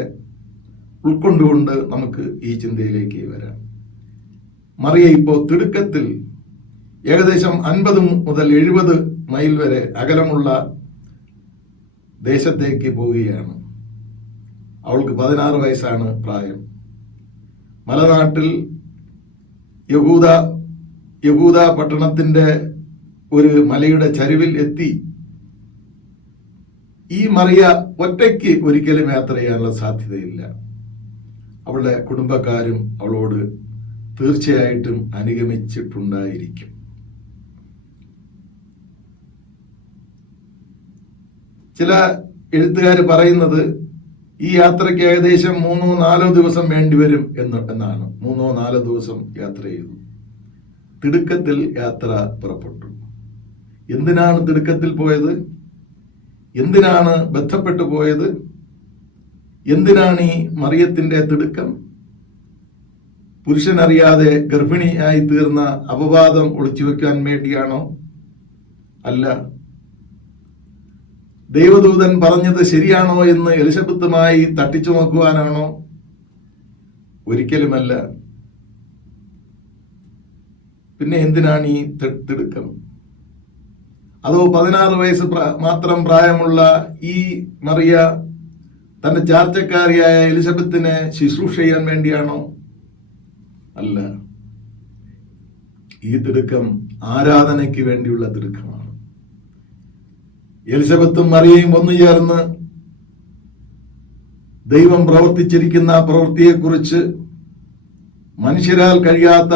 ഉൾക്കൊണ്ടുകൊണ്ട് നമുക്ക് ഈ ചിന്തയിലേക്ക് വരാം. മറിയ ഇപ്പോൾ തിടുക്കത്തിൽ ഏകദേശം 50 മുതൽ 70 മൈൽ വരെ അകലമുള്ള ദേശത്തേക്ക് പോവുകയാണ്. അവൾക്ക് 16 വയസ്സാണ് പ്രായം. മലനാട്ടിൽ യഹൂദ പട്ടണത്തിന്റെ ഒരു മലയുടെ ചരിവിൽ എത്തി. ഈ മറിയ ഒറ്റയ്ക്ക് ഒരിക്കലും യാത്ര ചെയ്യാനുള്ള സാധ്യതയില്ല. അവളുടെ കുടുംബക്കാരും അവളോട് തീർച്ചയായിട്ടും അനുഗമിച്ചിട്ടുണ്ടായിരിക്കും. ചില എഴുത്തുകാർ പറയുന്നത് ഈ യാത്രയ്ക്ക് ഏകദേശം 3-4 ദിവസം വേണ്ടിവരും എന്നാണ്. 3-4 ദിവസം യാത്ര ചെയ്തു. തിടുക്കത്തിൽ യാത്ര പുറപ്പെട്ടു. എന്തിനാണ് തിടുക്കത്തിൽ പോയത്? എന്തിനാണ് ബന്ധപ്പെട്ടു പോയത്? എന്തിനാണ് ഈ മറിയത്തിന്റെ തിടുക്കം? പുരുഷനറിയാതെ ഗർഭിണിയായി തീർന്ന അപവാദം ഒളിച്ചു വെക്കാൻ വേണ്ടിയാണോ? അല്ല. ദൈവദൂതൻ പറഞ്ഞത് ശരിയാണോ എന്ന് എലിസബത്തുമായി തട്ടിച്ചു നോക്കുവാനാണോ? ഒരിക്കലുമല്ല. പിന്നെ എന്തിനാണ് ഈ തിടുക്കം? അതോ 16 വയസ്സ് മാത്രം പ്രായമുള്ള ഈ മറിയ തന്റെ ചാർച്ചക്കാരിയായ എലിസബത്തിനെ ശുശ്രൂഷ ചെയ്യാൻ വേണ്ടിയാണോ? അല്ല. ഈ തിടുക്കം ആരാധനയ്ക്ക് വേണ്ടിയുള്ള തിടുക്കമാണ്. എലിസബത്തും മറിയയും ഒന്നുചേർന്ന് ദൈവം പ്രവർത്തിച്ചിരിക്കുന്ന പ്രവൃത്തിയെക്കുറിച്ച്, മനുഷ്യരാൽ കഴിയാത്ത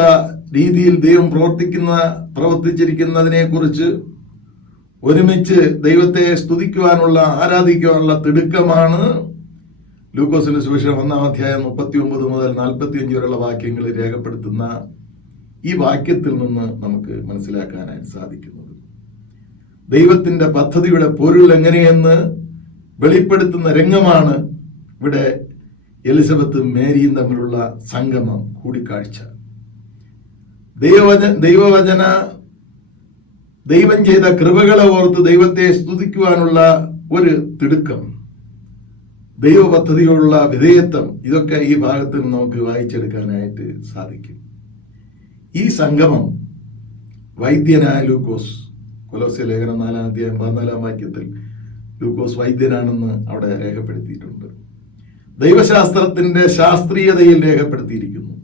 രീതിയിൽ ദൈവം പ്രവർത്തിച്ചിരിക്കുന്നതിനെ കുറിച്ച് ഒരുമിച്ച് ദൈവത്തെ സ്തുതിക്കുവാനുള്ള, ആരാധിക്കുവാനുള്ള തിടുക്കമാണ് ലൂക്കോസിന്റെ സുവിശേഷം 1-ാം അധ്യായം 39 മുതൽ 45 വരെയുള്ള വാക്യങ്ങൾ രേഖപ്പെടുത്തുന്ന ഈ വാക്യത്തിൽ നിന്ന് നമുക്ക് മനസ്സിലാക്കാനായിട്ട് സാധിക്കുന്നത്. ദൈവത്തിന്റെ പദ്ധതിയുടെ പൊരുൾ എങ്ങനെയെന്ന് വെളിപ്പെടുത്തുന്ന രംഗമാണ് ഇവിടെ എലിസബത്തും മേരിയും തമ്മിലുള്ള സംഗമം, കൂടിക്കാഴ്ച. ദൈവം ചെയ്ത കൃപകളെ ഓർത്ത് ദൈവത്തെ സ്തുതിക്കുവാനുള്ള ഒരു തിടുക്കം, ദൈവ പദ്ധതിയോടുള്ള വിധേയത്വം, ഇതൊക്കെ ഈ ഭാഗത്ത് നമുക്ക് വായിച്ചെടുക്കാനായിട്ട് സാധിക്കും. ഈ സംഗമം വൈദ്യനായ ലൂക്കോസ്, കൊലോസ്യ ലേഖനം 4-ാം അധ്യായം 14-ാം വാക്യത്തിൽ ലൂക്കോസ് വൈദ്യനാണെന്ന് അവിടെ രേഖപ്പെടുത്തിയിട്ടുണ്ട്. ദൈവശാസ്ത്രത്തിന്റെ ശാസ്ത്രീയതയിൽ രേഖപ്പെടുത്തിയിരിക്കുന്നു.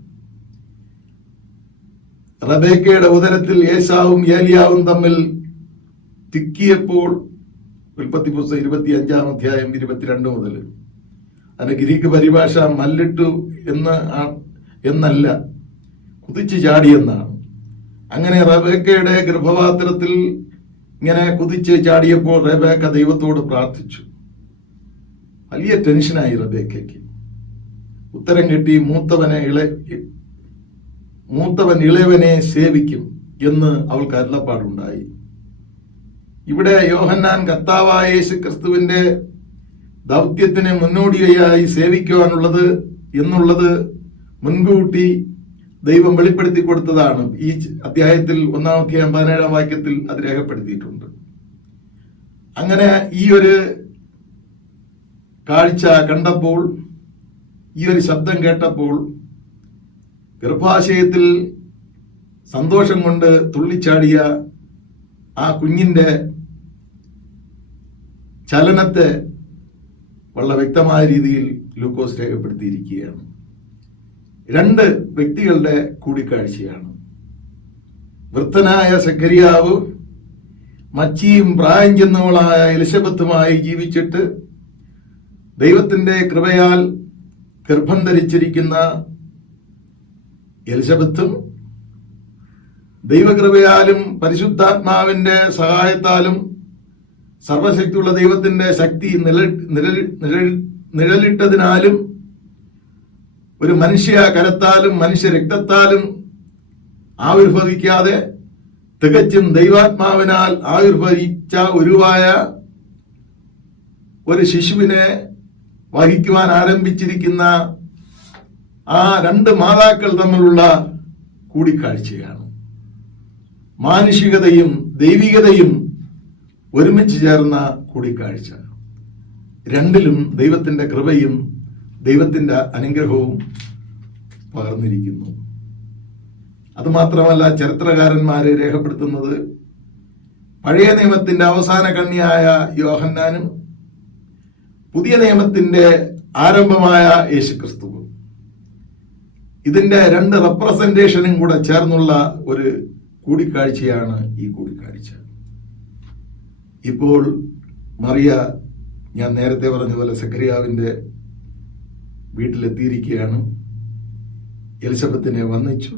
റബേക്കയുടെ ഉദരത്തിൽ ഏശാവും ഏലിയാവും തമ്മിൽ തിക്കിയപ്പോൾ, ഉൽപ്പത്തി പുസ്തകം 25-ാം അധ്യായം 22 മുതൽ, അതിന്റെ ഗ്രീക്ക് പരിഭാഷ മല്ലിട്ടു എന്നല്ല, കുതിച്ചു ചാടി എന്നാണ്. അങ്ങനെ റബേക്കയുടെ ഗർഭപാത്രത്തിൽ ഇങ്ങനെ കുതിച്ച് ചാടിയപ്പോൾ റബേക്ക ദൈവത്തോട് പ്രാർത്ഥിച്ചു. വലിയ ടെൻഷനായി റബേക്കയ്ക്ക്. ഉത്തരം കിട്ടി, മൂത്തവൻ ഇളയവനെ സേവിക്കും എന്ന് അവൾക്ക് അരുളപ്പാടുണ്ടായി. ഇവിടെ യോഹന്നാൻ കർത്താവായ യേശു ക്രിസ്തുവിന്റെ ദൗത്യത്തിന് മുന്നോടിയായി സേവിക്കുവാനുള്ളത് എന്നുള്ളത് മുൻകൂട്ടി ദൈവം വെളിപ്പെടുത്തി കൊടുത്തതാണ്. ഈ അധ്യായത്തിൽ 1-ാം അധ്യായം 17-ാം വാക്യത്തിൽ അത് രേഖപ്പെടുത്തിയിട്ടുണ്ട്. അങ്ങനെ ഈ ഒരു കാഴ്ച കണ്ടപ്പോൾ, ഈ ഒരു ശബ്ദം കേട്ടപ്പോൾ ഗർഭാശയത്തിൽ സന്തോഷം കൊണ്ട് തുള്ളിച്ചാടിയ ആ കുഞ്ഞിന്റെ ചലനത്തെ വളരെ വ്യക്തമായ രീതിയിൽ ലൂക്കോസ് രേഖപ്പെടുത്തിയിരിക്കുകയാണ്. 2 വ്യക്തികളുടെ കൂടിക്കാഴ്ചയാണ്. വൃദ്ധനായ സഖരിയാവ് മച്ചിയും പ്രായം ചെന്നവളായ എലിസബത്തുമായി ജീവിച്ചിട്ട് ദൈവത്തിന്റെ കൃപയാൽ ഗർഭം ധരിച്ചിരിക്കുന്ന എലിസബത്തും ദൈവകൃപയാലും പരിശുദ്ധാത്മാവിന്റെ സഹായത്താലും സർവശക്തിയുള്ള ദൈവത്തിന്റെ ശക്തി നിഴലിട്ടതിനാലും ഒരു മനുഷ്യ കരത്താലും മനുഷ്യ രക്തത്താലും ആവിർഭവിക്കാതെ തികച്ചും ദൈവാത്മാവിനാൽ ആവിർഭവിച്ച ഒരുവായ ഒരു ശിശുവിനെ വഹിക്കുവാൻ ആരംഭിച്ചിരിക്കുന്ന ആ 2 മാതാക്കൾ തമ്മിലുള്ള കൂടിക്കാഴ്ചയാണ്. മാനുഷികതയും ദൈവികതയും ഒരുമിച്ച് ചേർന്ന കൂടിക്കാഴ്ച. 2ലും ദൈവത്തിന്റെ കൃപയും ദൈവത്തിന്റെ അനുഗ്രഹവും പകർന്നിരിക്കുന്നു. അതുമാത്രമല്ല, ചരിത്രകാരന്മാരെ രേഖപ്പെടുത്തുന്നത് പഴയ നിയമത്തിന്റെ അവസാന കണ്ണിയായ യോഹന്നാനും പുതിയ നിയമത്തിന്റെ ആരംഭമായ യേശുക്രിസ്തുവും, ഇതിന്റെ 2 റെപ്രസെന്റേഷനും കൂടെ ചേർന്നുള്ള ഒരു കൂടിക്കാഴ്ചയാണ് ഈ കൂടിക്കാഴ്ച. ഇപ്പോൾ മറിയ, ഞാൻ നേരത്തെ പറഞ്ഞതുപോലെ, സക്കറിയാവിന്റെ വീട്ടിലെത്തിയിരിക്കുകയാണ്. എലിസബത്തിനെ വന്ദിച്ചു.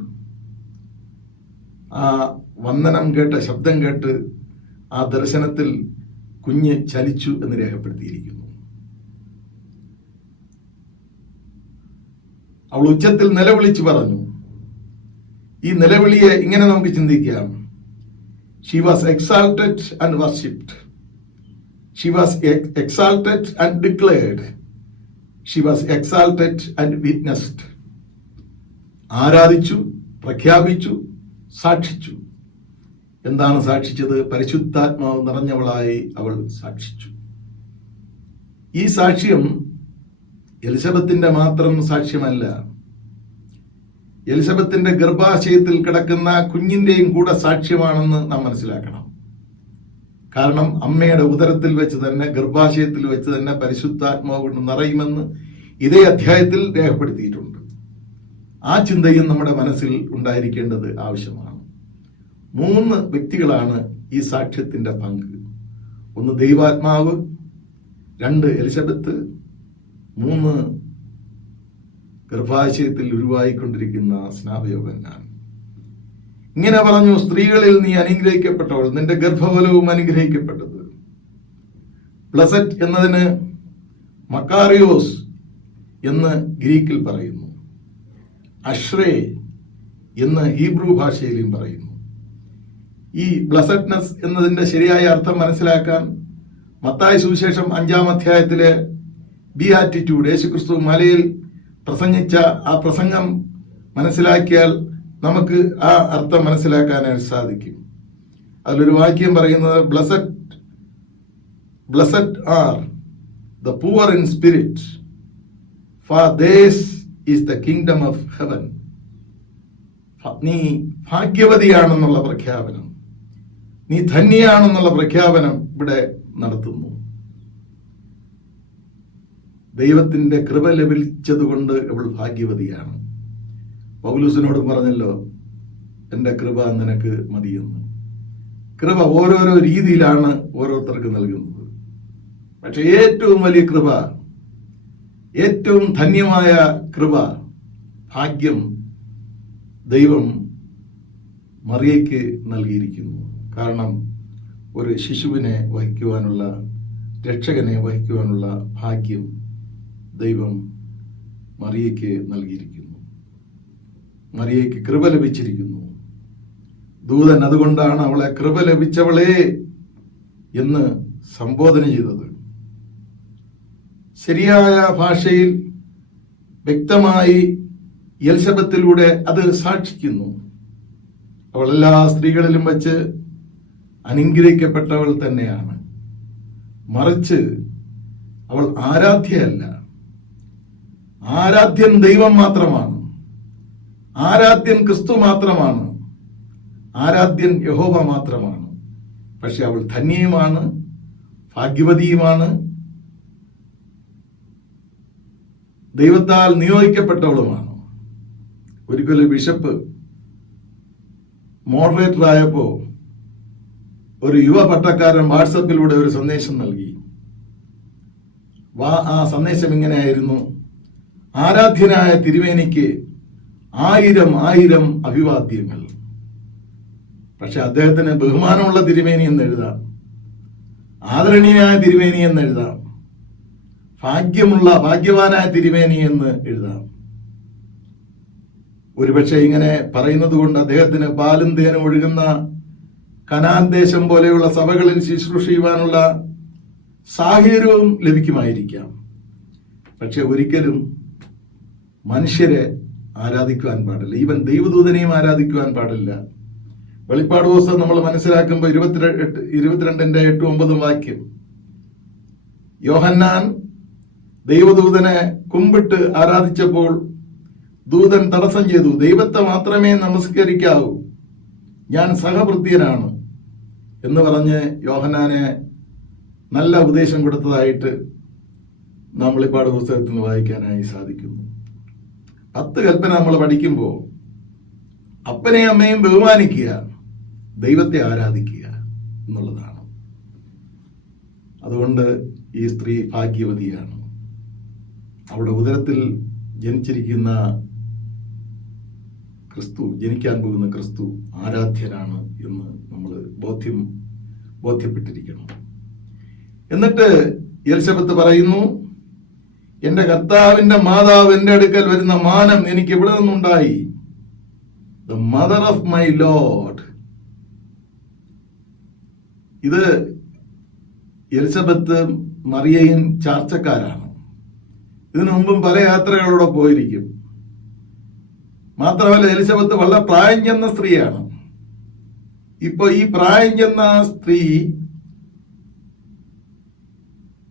ആ വന്ദനം കേട്ട ശബ്ദം കേട്ട് ആ ദർശനത്തിൽ കുഞ്ഞ് ചലിച്ചു എന്ന് രേഖപ്പെടുത്തിയിരിക്കുന്നു. അവൾ ഉച്ചത്തിൽ നിലവിളിച്ചു പറഞ്ഞു. ഈ നിലവിളിയെ ഇങ്ങനെ നമുക്ക് ചിന്തിക്കാം: she was exalted and worshipped, she was exalted and declared, she was exalted and witnessed. ആരാധിച്ചു, പ്രഖ്യാപിച്ചു, സാക്ഷിച്ചു. എന്താണ് സാക്ഷിച്ചത്? പരിശുദ്ധാത്മാവ് നിറഞ്ഞവളായി അവൾ സാക്ഷിച്ചു. ഈ സാക്ഷ്യം എലിസബത്തിന്റെ മാത്രം സാക്ഷ്യമല്ല, എലിസബത്തിന്റെ ഗർഭാശയത്തിൽ കിടക്കുന്ന കുഞ്ഞിന്റെയും കൂടെ സാക്ഷ്യമാണെന്ന് നാം മനസ്സിലാക്കണം. കാരണം അമ്മയുടെ ഉദരത്തിൽ വെച്ച് തന്നെ, ഗർഭാശയത്തിൽ വെച്ച് തന്നെ പരിശുദ്ധാത്മാവ് കൊണ്ട് നിറയുമെന്ന് ഇതേ അധ്യായത്തിൽ രേഖപ്പെടുത്തിയിട്ടുണ്ട്. ആ ചിന്തയും നമ്മുടെ മനസ്സിൽ ഉണ്ടായിരിക്കേണ്ടത് ആവശ്യമാണ്. 3 വ്യക്തികളാണ് ഈ സാക്ഷ്യത്തിന്റെ പങ്ക്. 1 ദൈവാത്മാവ്, 2 എലിസബത്ത്, 3 ഗർഭാശയത്തിൽ ഉരുവായിക്കൊണ്ടിരിക്കുന്ന സ്നാപയോഹന്നാൻ. ഇങ്ങനെ പറഞ്ഞു: സ്ത്രീകളിൽ നീ അനുഗ്രഹിക്കപ്പെട്ടവൾ, നിന്റെ ഗർഭഫലവും അനുഗ്രഹിക്കപ്പെട്ടത്. ബ്ലസറ്റ് എന്നതിന് മക്കാറിയോസ് എന്ന് ഗ്രീക്കിൽ പറയുന്നു, അഷ്രേ എന്ന് ഹീബ്രു ഭാഷയിലും പറയുന്നു. ഈ ബ്ലസഡ്നെസ് എന്നതിന്റെ ശരിയായ അർത്ഥം മനസ്സിലാക്കാൻ മത്തായി സുവിശേഷം 5-ാം അധ്യായത്തിലെ ബിയാറ്റിറ്റ്യൂഡ്, യേശുക്രിസ്തു മലയിൽ പ്രസംഗിച്ച ആ പ്രസംഗം മനസ്സിലാക്കിയാൽ നമുക്ക് ആ അർത്ഥം മനസ്സിലാക്കാനായിട്ട് സാധിക്കും. അതിലൊരു വാക്യം പറയുന്നത്: blessed are the poor in spirit, for theirs is the kingdom of heaven. നീ ഭാഗ്യവതിയാണെന്നുള്ള പ്രഖ്യാപനം, നീ ധന്യയാണെന്നുള്ള പ്രഖ്യാപനം ഇവിടെ നടത്തുന്നു. ദൈവത്തിന്റെ കൃപ ലഭിച്ചതുകൊണ്ട് അവൾ ഭാഗ്യവതിയാണ്. പൗലോസിനോട് പറഞ്ഞല്ലോ, എന്റെ കൃപ നിനക്ക് മതിയെന്ന്. കൃപ ഓരോരോ രീതിയിലാണ് ഓരോരുത്തർക്ക് നൽകുന്നത്. പക്ഷെ ഏറ്റവും വലിയ കൃപ, ഏറ്റവും ധന്യമായ കൃപ, ഭാഗ്യം ദൈവം മറിയയ്ക്ക് നൽകിയിരിക്കുന്നു. കാരണം ഒരു ശിശുവിനെ വഹിക്കുവാനുള്ള, രക്ഷകനെ വഹിക്കുവാനുള്ള ഭാഗ്യം ദൈവം മറിയയ്ക്ക് നൽകിയിരിക്കുന്നു. മറിയയ്ക്ക് കൃപ ലഭിച്ചിരിക്കുന്നു. ദൂതൻ അതുകൊണ്ടാണ് അവളെ കൃപ ലഭിച്ചവളെ എന്ന് സംബോധന ചെയ്തത്. ശരിയായ ഭാഷയിൽ വ്യക്തമായി എലിസബത്തിലൂടെ അത് സാക്ഷിക്കുന്നു. അവൾ എല്ലാ സ്ത്രീകളിലും വച്ച് അനുഗ്രഹിക്കപ്പെട്ടവൾ തന്നെയാണ്. മറിച്ച് അവൾ ആരാധ്യയല്ല. ആരാധ്യൻ ദൈവം മാത്രമാണ്. ആരാധ്യൻ ക്രിസ്തു മാത്രമാണ്. ആരാധ്യൻ യഹോവ മാത്രമാണ്. പക്ഷെ അവൾ ധന്യയുമാണ്, ഭാഗ്യവതിയുമാണ്, ദൈവത്താൽ നിയോഗിക്കപ്പെട്ടവളുമാണ്. ഒരിക്കലും ബിഷപ്പ് മോഡറേറ്റർ ആയപ്പോ ഒരു യുവ പട്ടക്കാരൻ വാട്സപ്പിലൂടെ ഒരു സന്ദേശം നൽകി. ആ സന്ദേശം ഇങ്ങനെയായിരുന്നു: ആരാധ്യനായ തിരുമേനിക്ക് 1000 അഭിവാദ്യങ്ങൾ. പക്ഷെ അദ്ദേഹത്തിന് ബഹുമാനമുള്ള തിരുമേനി എന്ന് എഴുതാം, ആദരണീയനായ തിരുമേനി എന്ന് എഴുതാം, ഭാഗ്യവാനായ തിരുമേനി എന്ന് എഴുതാം. ഒരുപക്ഷെ ഇങ്ങനെ പറയുന്നത് കൊണ്ട് അദ്ദേഹത്തിന് പാലും തേനും ഒഴുകുന്ന കനാൻ ദേശം പോലെയുള്ള സഭകളിൽ ശുശ്രൂഷ ചെയ്യുവാനുള്ള സാഹചര്യവും ലഭിക്കുമായിരിക്കാം. പക്ഷെ ഒരിക്കലും മനുഷ്യരെ ആരാധിക്കുവാൻ പാടില്ല. ഈവൻ ദൈവദൂതനെയും ആരാധിക്കുവാൻ പാടില്ല. വെളിപ്പാട് പുസ്തകം നമ്മൾ മനസ്സിലാക്കുമ്പോൾ 22:8-9 വാക്യം, യോഹന്നാൻ ദൈവദൂതനെ കുമ്പിട്ട് ആരാധിച്ചപ്പോൾ ദൂതൻ തടസ്സം ചെയ്തു. ദൈവത്തെ മാത്രമേ നമസ്കരിക്കാവൂ, ഞാൻ സഹഭൃത്യനാണ് എന്ന് പറഞ്ഞ് യോഹന്നാനെ നല്ല ഉപദേശം കൊടുത്തതായിട്ട് നാം വെളിപ്പാട് പുസ്തകത്തിൽ നിന്ന് വായിക്കാനായി സാധിക്കുന്നു. 10 കൽപ്പന നമ്മൾ പഠിക്കുമ്പോൾ അപ്പനെയും അമ്മയും ബഹുമാനിക്കുക, ദൈവത്തെ ആരാധിക്കുക എന്നുള്ളതാണ്. അതുകൊണ്ട് ഈ സ്ത്രീ ഭാഗ്യവതിയാണ്. അവളുടെ ഉദരത്തിൽ ജനിച്ചിരിക്കുന്ന ക്രിസ്തു, ജനിക്കാൻ പോകുന്ന ക്രിസ്തു ആരാധ്യനാണ് എന്ന് നമ്മൾ ബോധ്യപ്പെട്ടിരിക്കണം. എന്നിട്ട് എലിസബത്ത് പറയുന്നു, എന്റെ കർത്താവിന്റെ മാതാവ് എന്റെ അടുക്കൽ വരുന്ന മാനം എനിക്ക് ഇവിടെ നിന്നുണ്ടായി. The mother of my Lord. ഇത് എലിസബത്ത് മറിയയും ചാർച്ചക്കാരാണ്. ഇതിനു മുമ്പും പല യാത്രകളോടെ പോയിരിക്കും. മാത്രമല്ല എലിസബത്ത് വളരെ പ്രായം ചെന്ന സ്ത്രീയാണ്. ഇപ്പൊ ഈ പ്രായം ചെന്ന സ്ത്രീ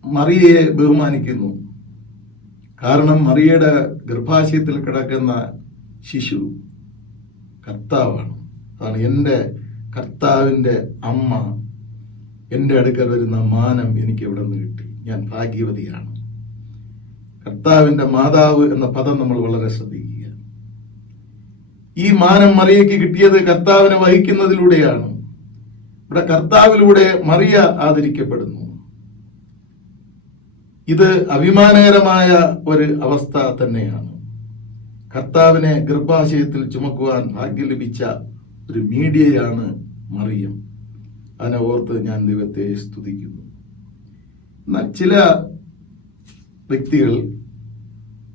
മറിയയെ ബഹുമാനിക്കുന്നു. കാരണം മറിയയുടെ ഗർഭാശയത്തിൽ കിടക്കുന്ന ശിശു കർത്താവാണ്. അതാണ് എന്റെ കർത്താവിന്റെ അമ്മ എന്റെ അടുക്കൽ വരുന്ന മാനം എനിക്ക് എവിടെ നിന്ന് കിട്ടി, ഞാൻ ഭാഗ്യവതിയാണ്. കർത്താവിന്റെ മാതാവ് എന്ന പദം നമ്മൾ വളരെ ശ്രദ്ധിക്കുക. ഈ മാനം മറിയയ്ക്ക് കിട്ടിയത് കർത്താവിനെ വഹിക്കുന്നതിലൂടെയാണ്. ഇവിടെ കർത്താവിലൂടെ മറിയ ആദരിക്കപ്പെടുന്നു. ഇത് അഭിമാനകരമായ ഒരു അവസ്ഥ തന്നെയാണ്. കർത്താവിനെ ഗർഭാശയത്തിൽ ചുമക്കുവാൻ ഭാഗ്യം ലഭിച്ച ഒരു മീഡിയയാണ് മറിയം. അതിനെ ഓർത്ത് ഞാൻ ദൈവത്തെ സ്തുതിക്കുന്നു. എന്നാൽ ചില വ്യക്തികൾ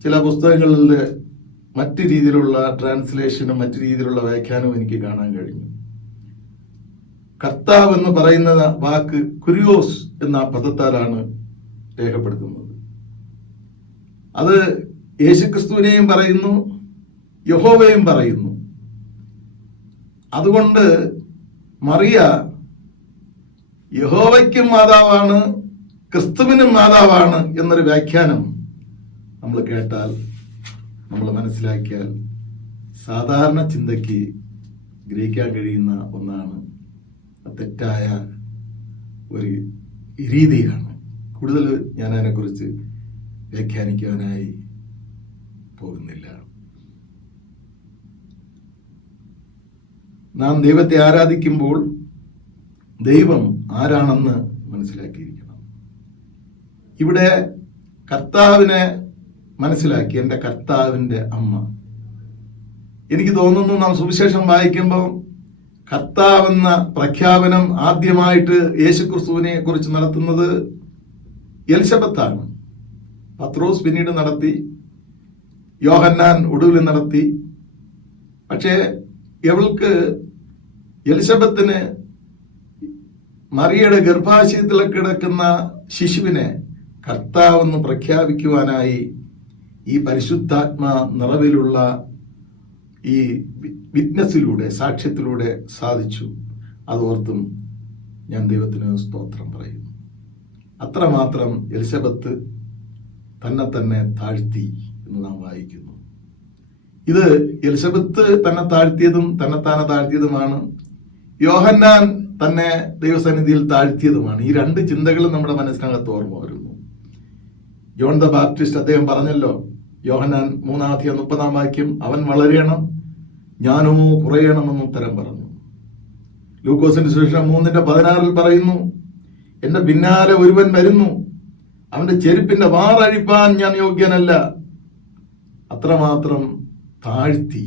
ചില പുസ്തകങ്ങളിലെ മറ്റു രീതിയിലുള്ള ട്രാൻസ്ലേഷനും മറ്റു രീതിയിലുള്ള വ്യാഖ്യാനവും എനിക്ക് കാണാൻ കഴിഞ്ഞു. കർത്താവ് എന്ന് പറയുന്ന വാക്ക് കുരിയോസ് എന്ന പദത്താലാണ് രേഖപ്പെടുത്തുന്നത്. അത് യേശുക്രിസ്തുവിനെയും പറയുന്നു, യഹോവയും പറയുന്നു. അതുകൊണ്ട് മറിയ യഹോവയ്ക്കും മാതാവാണ്, ക്രിസ്തുവിനും മാതാവാണ് എന്നൊരു വ്യാഖ്യാനം നമ്മൾ കേട്ടാൽ, നമ്മൾ മനസ്സിലാക്കിയാൽ സാധാരണ ചിന്തയ്ക്ക് ഗ്രഹിക്കാൻ കഴിയുന്ന ഒന്നാണ്. തെറ്റായ ഒരു രീതിയാണ്. കൂടുതൽ ഞാൻ അതിനെക്കുറിച്ച് വ്യാഖ്യാനിക്കാനായി പോകുന്നില്ല. നാം ദൈവത്തെ ആരാധിക്കുമ്പോൾ ദൈവം ആരാണെന്ന് മനസ്സിലാക്കിയിരിക്കണം. ഇവിടെ കർത്താവിനെ മനസ്സിലാക്കി, എൻ്റെ കർത്താവിൻ്റെ അമ്മ. എനിക്ക് തോന്നുന്നു നാം സുവിശേഷം വായിക്കുമ്പോൾ കർത്താവെന്ന പ്രഖ്യാപനം ആദ്യമായിട്ട് യേശുക്രിസ്തുവിനെ കുറിച്ച് നടത്തുന്നത് എലിസബത്താണ്. പത്രോസ് പിന്നീട് നടത്തി, യോഹന്നാൻ ഒടുവിൽ നടത്തി. പക്ഷേ ഇവൾക്ക് എലിസബത്തിന് മറിയയുടെ ഗർഭാശയത്തിൽ കിടക്കുന്ന ശിശുവിനെ കർത്താവെന്ന് പ്രഖ്യാപിക്കുവാനായി ഈ പരിശുദ്ധാത്മാ നിറവിലുള്ള ഈ വിറ്റ്നസിലൂടെ, സാക്ഷ്യത്തിലൂടെ സാധിച്ചു. അതോർത്തും ഞാൻ ദൈവത്തിന് സ്തോത്രം പറയുന്നു. അത്രമാത്രം എലിസബത്ത് തന്നെ താഴ്ത്തി എന്ന് നാം വായിക്കുന്നു. ഇത് എലിസബത്ത് തന്നെ താഴ്ത്തിയതും തന്നെത്താനെ താഴ്ത്തിയതുമാണ്. യോഹന്നാൻ തന്നെ ദൈവസന്നിധിയിൽ താഴ്ത്തിയതുമാണ്. ഈ രണ്ട് ചിന്തകളും നമ്മുടെ മനസ്സിനകത്ത് ഓർമ്മ വരുന്നു. ജോൺ ദ ബാപ്റ്റിസ്റ്റ് അദ്ദേഹം പറഞ്ഞല്ലോ, യോഹന്നാൻ 3:30 അവൻ വളരണം, ഞാനോ കുറയണമെന്ന് ഉത്തരം പറഞ്ഞു. ലൂക്കോസിന്റെ സുവിശേഷം 3:16 പറയുന്നു, എന്റെ പിന്നാലെ ഒരുവൻ വരുന്നു, അവന്റെ ചെരുപ്പിന്റെ വാറഴിപ്പാൻ ഞാൻ യോഗ്യനല്ല. അത്രമാത്രം താഴ്ത്തി.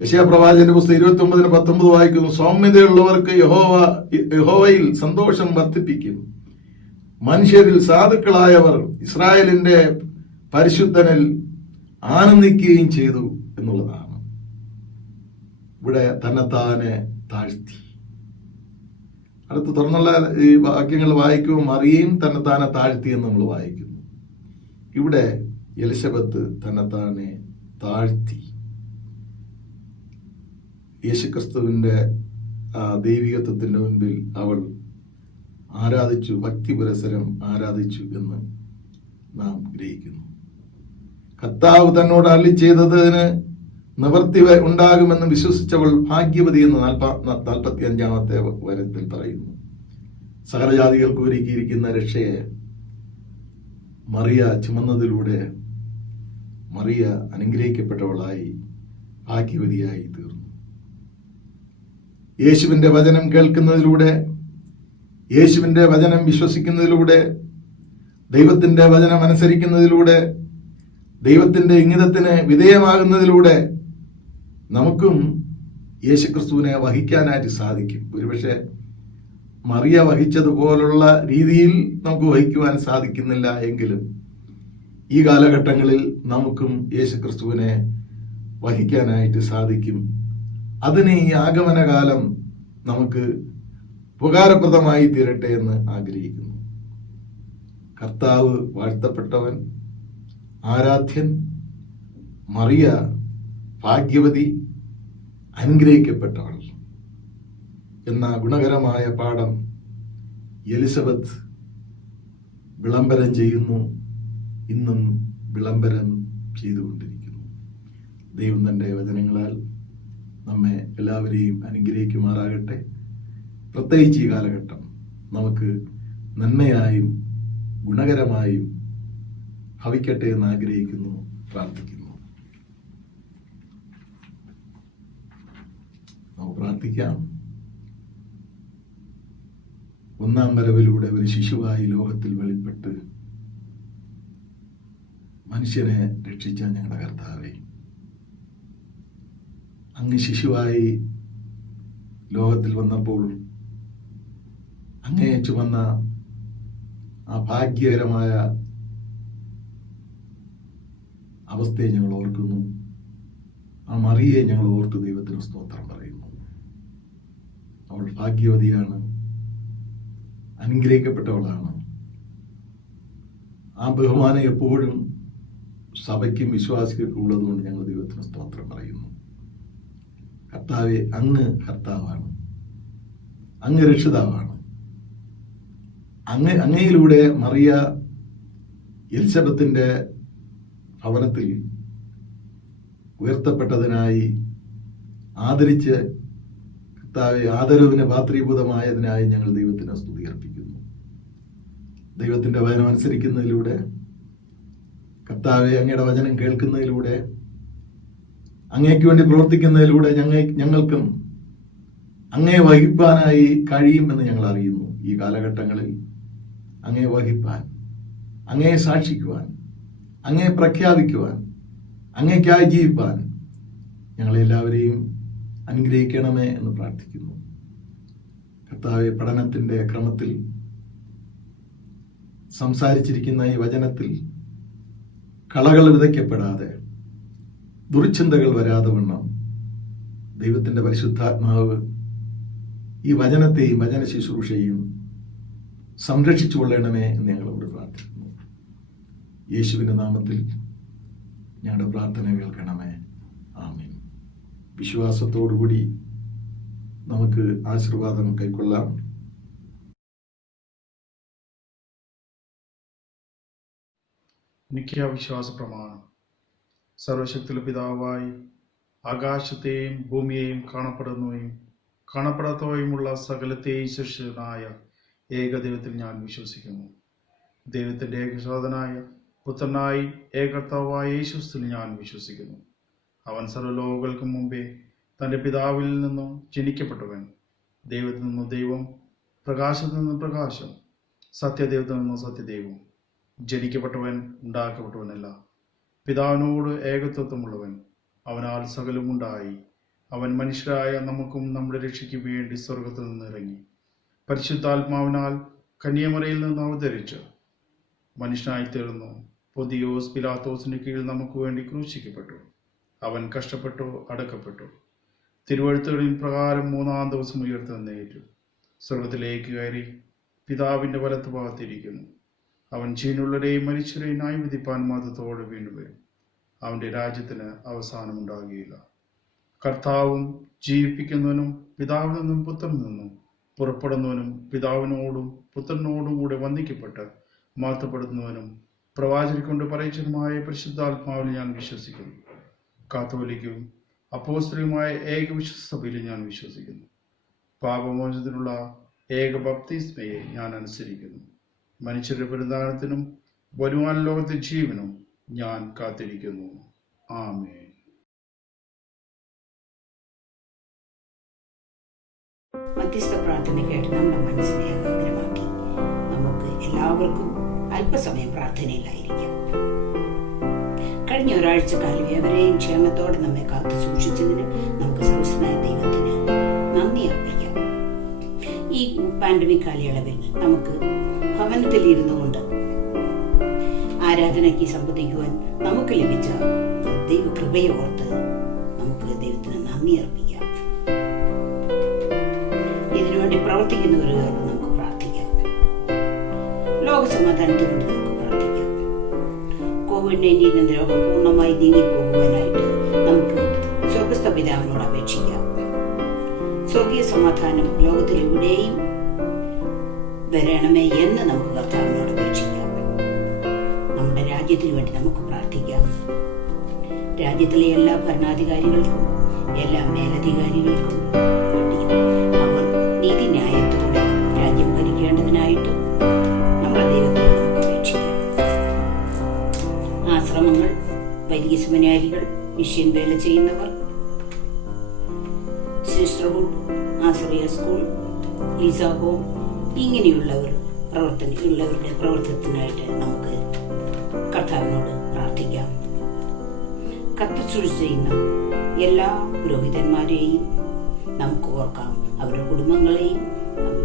യെശയ്യാപ്രവാചകന്റെ പുസ്തകം 29:19 വായിക്കുന്നു, സൗമ്യതയുള്ളവർക്ക് യഹോവയിൽ സന്തോഷം വർദ്ധിപ്പിക്കും, മനുഷ്യരിൽ സാധുക്കളായവർ ഇസ്രായേലിന്റെ പരിശുദ്ധനിൽ ആനന്ദിക്കുകയും ചെയ്തു എന്നുള്ളതാണ്. ഇവിടെ തന്നെത്താനെ താഴ്ത്തി. അടുത്ത് തുറന്നുള്ള ഈ വാക്യങ്ങൾ വായിക്കുമ്പോൾ മറിയയും തന്നെത്താനെ താഴ്ത്തി എന്ന് നമ്മൾ വായിക്കുന്നു. ഇവിടെ എലിസബത്ത് തന്നെത്താനെ താഴ്ത്തി. യേശുക്രിസ്തുവിന്റെ ദൈവികത്വത്തിന്റെ മുൻപിൽ അവൾ ആരാധിച്ചു, ഭക്തി പുരസരം ആരാധിച്ചു എന്ന് നാം ഗ്രഹിക്കുന്നു. കർത്താവ് തന്നോട് അരുളി ചെയ്തതിന് നിവൃത്തി ഉണ്ടാകുമെന്ന് വിശ്വസിച്ചവൾ ഭാഗ്യവതി എന്ന് 45-ാമത്തെ വരത്തിൽ പറയുന്നു. സകലജാതികൾക്ക് ഒരുക്കിയിരിക്കുന്ന രക്ഷയെ മറിയ ചുമന്നതിലൂടെ മറിയ അനുഗ്രഹിക്കപ്പെട്ടവളായി, ഭാഗ്യവതിയായി തീർന്നു. യേശുവിന്റെ വചനം കേൾക്കുന്നതിലൂടെ, യേശുവിന്റെ വചനം വിശ്വസിക്കുന്നതിലൂടെ, ദൈവത്തിന്റെ വചനം അനുസരിക്കുന്നതിലൂടെ, ദൈവത്തിന്റെ ഇംഗിതത്തിന് വിധേയമാകുന്നതിലൂടെ നമുക്കും യേശുക്രിസ്തുവിനെ വഹിക്കാനായിട്ട് സാധിക്കും. ഒരുപക്ഷെ മറിയ വഹിച്ചതുപോലുള്ള രീതിയിൽ നമുക്ക് വഹിക്കുവാൻ സാധിക്കുന്നില്ല എങ്കിലും ഈ കാലഘട്ടങ്ങളിൽ നമുക്കും യേശുക്രിസ്തുവിനെ വഹിക്കാനായിട്ട് സാധിക്കും. അതിന് ഈ ആഗമനകാലം നമുക്ക് ഉപകാരപ്രദമായി തീരട്ടെ എന്ന് ആഗ്രഹിക്കുന്നു. കർത്താവ് വാഴ്ത്തപ്പെട്ടവൻ, ആരാധ്യൻ, മറിയ ഭാഗ്യവതി, അനുഗ്രഹിക്കപ്പെട്ടവൾ എന്ന ഗുണകരമായ പാഠം എലിസബത്ത് വിളംബരം ചെയ്യുന്നു, ഇന്നും വിളംബരം ചെയ്തുകൊണ്ടിരിക്കുന്നു. ദൈവം തന്റെ വചനങ്ങളാൽ നമ്മെ എല്ലാവരെയും അനുഗ്രഹിക്കുമാറാകട്ടെ. പ്രത്യേകിച്ച് ഈ കാലഘട്ടം നമുക്ക് നന്മയായും ഗുണകരമായും ഭവിക്കട്ടെ എന്ന് ആഗ്രഹിക്കുന്നു, പ്രാർത്ഥിക്കുന്നു. നമുക്ക് പ്രാർത്ഥിക്കാം. ഒന്നാം വരവിലൂടെ ഒരു ശിശുവായി ലോകത്തിൽ വെളിപ്പെട്ട് മനുഷ്യനെ രക്ഷിച്ച ഞങ്ങളുടെ കർത്താവേ, അങ്ങ് ശിശുവായി ലോകത്തിൽ വന്നപ്പോൾ അങ്ങയെ ചുമന്ന ആ ഭാഗ്യകരമായ അവസ്ഥയെ ഞങ്ങൾ ഓർക്കുന്നു. ആ മറിയെ ഞങ്ങൾ ഓർത്ത് ദൈവത്തിന് സ്തോത്രം പറയുന്നു. അവൾ ഭാഗ്യവതിയാണ്, അനുഗ്രഹിക്കപ്പെട്ടവളാണ്. ആ ബഹുമാനം എപ്പോഴും സഭയ്ക്കും വിശ്വാസികൾക്കും ഉള്ളതുകൊണ്ട് ഞങ്ങൾ ദൈവത്തിന് സ്തോത്രം പറയുന്നു. കർത്താവെ, അങ്ങ് കർത്താവാണ്, അങ്ങ് രക്ഷിതാവാണ്. അങ്ങയിലൂടെ മറിയ എലിസബത്തിന്റെ ഭവനത്തിൽ ഉയർത്തപ്പെട്ടതിനായി, ആദരിച്ച് കർത്താവെ ആദരവിന് പാത്രീഭൂതമായതിനായി ഞങ്ങൾ ദൈവത്തിന് സ്തുതി അർപ്പിക്കുന്നു. ദൈവത്തിന്റെ വചനം അനുസരിക്കുന്നതിലൂടെ, കർത്താവെ അങ്ങയുടെ വചനം കേൾക്കുന്നതിലൂടെ, അങ്ങേക്ക് വേണ്ടി പ്രവർത്തിക്കുന്നതിലൂടെ ഞങ്ങൾക്കും അങ്ങയെ വഹിപ്പാനായി കഴിയുമെന്ന് ഞങ്ങൾ അറിയുന്നു. ഈ കാലഘട്ടങ്ങളിൽ അങ്ങയെ വഹിപ്പാൻ, അങ്ങയെ സാക്ഷിക്കുവാൻ, അങ്ങയെ പ്രഖ്യാപിക്കുവാൻ, അങ്ങേക്കായി ജീവിപ്പാൻ ഞങ്ങളെല്ലാവരെയും അനുഗ്രഹിക്കണമേ എന്ന് പ്രാർത്ഥിക്കുന്നു. കർത്താവെ, പഠനത്തിൻ്റെ ക്രമത്തിൽ സംസാരിച്ചിരിക്കുന്ന ഈ വചനത്തിൽ കളകൾ വിതയ്ക്കപ്പെടാതെ, ദുർചിന്തകൾ വരാതെ വണ്ണം ദൈവത്തിൻ്റെ പരിശുദ്ധാത്മാവ് ഈ വചനത്തെയും വചന ശുശ്രൂഷയും സംരക്ഷിച്ചു കൊള്ളണമേ എന്ന് ഞങ്ങളോട് പ്രാർത്ഥിക്കുന്നു. യേശുവിൻ്റെ നാമത്തിൽ ഞങ്ങളുടെ പ്രാർത്ഥന കേൾക്കണമേ. ആമേൻ. വിശ്വാസത്തോടുകൂടി നമുക്ക് ആശീർവാദം കൈക്കൊള്ളാം. നിഖ്യാവിശ്വാസ പ്രമാണം. സർവശക്തിയുള്ള പിതാവായി ആകാശത്തെയും ഭൂമിയെയും കാണപ്പെടുന്നവയും കാണപ്പെടാത്തവയുമുള്ള സകലത്തെയും സൃഷ്ടിച്ചതായ ഏകദൈവത്തിൽ ഞാൻ വിശ്വസിക്കുന്നു. ദൈവത്തിൻ്റെ ഏകജാതനായ പുത്രനായി ഏകർത്താവായ യേശുവിൽ ഞാൻ വിശ്വസിക്കുന്നു. അവൻ സർവ്വലോകങ്ങൾക്കും മുമ്പേ തൻ്റെ പിതാവിൽ നിന്നും ജനിക്കപ്പെട്ടവൻ, ദൈവത്തിൽ നിന്നും ദൈവം, പ്രകാശത്തിൽ നിന്നും പ്രകാശം, സത്യദൈവത്തിൽ നിന്നും സത്യദൈവം, ജനിക്കപ്പെട്ടവൻ, ഉണ്ടാക്കപ്പെട്ടവനല്ല, പിതാവിനോട് ഏകത്വമുള്ളവൻ. അവനാൽ സകലമുണ്ടായി. അവൻ മനുഷ്യരായ നമുക്കും നമ്മുടെ രക്ഷയ്ക്ക് വേണ്ടി സ്വർഗത്തിൽ നിന്ന് ഇറങ്ങി, പരിശുദ്ധാത്മാവിനാൽ കന്യാമറിയിൽ നിന്ന് അവതരിച്ച് മനുഷ്യനായി തീർന്നു. പൊന്തിയോസ് പിലാത്തോസിന് കീഴിൽ നമുക്ക് വേണ്ടി ക്രൂശിക്കപ്പെട്ടു. അവൻ കഷ്ടപ്പെട്ടു, അടക്കപ്പെട്ടു. തിരുവെഴുത്തുകളിൻ പ്രകാരം 3-ാം ദിവസം ഉയർത്തെഴുന്നേറ്റു, സ്വർഗത്തിലേക്ക് കയറി പിതാവിൻ്റെ വലത്ത് ഭാഗത്തിരിക്കുന്നു. അവൻ ജീവനുള്ളവരെയും മരിച്ചവരെയും ന്യായം വിധിപ്പാൻ മതത്തോടെ വീണ്ടും വരും. അവൻ്റെ രാജ്യത്തിന് അവസാനമുണ്ടാകുകയില്ല. കർത്താവും ജീവിപ്പിക്കുന്നവനും പിതാവിൽ നിന്നും പുത്രനിൽ നിന്നും പുറപ്പെടുന്നവനും പിതാവിനോടും പുത്രനോടും കൂടെ വന്ദിക്കപ്പെട്ട് മാറ്റപ്പെടുന്നവനും പ്രവാചകനെ പറയിച്ചതുമായ പരിശുദ്ധാത്മാവിൽ ഞാൻ വിശ്വസിക്കുന്നു. കാത്തോലിക്കും അപ്പോസ്തലികമായ ഏകവിശ്വാസ സഭയിൽ ഞാൻ വിശ്വസിക്കുന്നു. പാപമോചനത്തിനുള്ള ഏക ബപ്തിസ്മയെ ഞാൻ അനുസരിക്കുന്നു. മനുഷ്യരുടെ പരിധാനത്തിനും വരുവാൻ ലോകത്തെ ജീവനും ഞാൻ കാത്തിരിക്കുന്നു. ആമേൻ. മധ്യസ്ഥ പ്രാർത്ഥന കേട്ട് നമ്മുടെ മനസ്സിനെ ഏകാഗ്രമാക്കി നമുക്ക് എല്ലാവർക്കും അല്പസമയം പ്രാർത്ഥനയിലായിരിക്കാം. കഴിഞ്ഞ ഒരാഴ്ചക്കാലം എവരെയും ക്ഷേമത്തോടെ നമ്മെ കാത്തു സൂക്ഷിച്ചതിന് നമുക്ക് സർവ്വശക്തനായ ദൈവത്തിന് നന്ദി അർപ്പിക്കാം. ഈ പാൻഡമിക് കാലയളവിൽ നമുക്ക് ഭവനത്തിൽ ഇരുന്നു കൊണ്ട് ആരാധനയ്ക്ക് സംബന്ധിക്കുവാൻ നമുക്ക് ലഭിച്ച ദൈവകൃപയെ ഓർത്ത് നമുക്ക് ദൈവത്തിന് നന്ദി അർപ്പിക്കാം. ഇതിനുവേണ്ടി പ്രവർത്തിക്കുന്നവരോട് നമുക്ക് പ്രാർത്ഥിക്കാം. ലോകസമാധാനത്തിന് വേണ്ടി നമുക്ക് പ്രാർത്ഥിക്കാം. COVID-19 എന്ന രോഗം പൂർണ്ണമായി നീങ്ങിപ്പോകുവാനായിട്ട് നമുക്ക് സ്വർഗസ്ഥ പിതാവിനോട് അപേക്ഷിക്കാം. സ്വർഗീയ സമാധാനം ലോകത്തിലെവിടെയും വരണമേ എന്ന് നമുക്ക് കർത്താവിനോട് അപേക്ഷിക്കാം. നമ്മുടെ രാജ്യത്തിന് വേണ്ടി നമുക്ക് പ്രാർത്ഥിക്കാം. രാജ്യത്തിലെ എല്ലാ ഭരണാധികാരികൾക്കും എല്ലാ മേലധികാരികൾക്കും വേണ്ടിയും അവർ നീതിന്യായത്തോടെ രാജ്യം ഭരിക്കേണ്ടതിനായിട്ട് നമ്മുടെ ദൈവത്തോട് നമുക്ക് അപേക്ഷിക്കാം. ആശ്രമങ്ങൾ, വൈദിക സെമിനാരികൾ, മിഷൻ വേല ചെയ്യുന്നവർ, സിസ്റ്റർഹുഡ്, ആശ്രയ സ്കൂൾ, ലീസ ഹോം, ഇങ്ങനെയുള്ളവരുടെ പ്രവർത്തനത്തിനായിട്ട് നമുക്ക് കർത്താവിനോട് പ്രാർത്ഥിക്കാം. കർത്തശുശ്രൂഷ ചെയ്യുന്ന എല്ലാ പുരോഹിതന്മാരെയും നമുക്ക് ഓർക്കാം. അവരുടെ കുടുംബങ്ങളെയും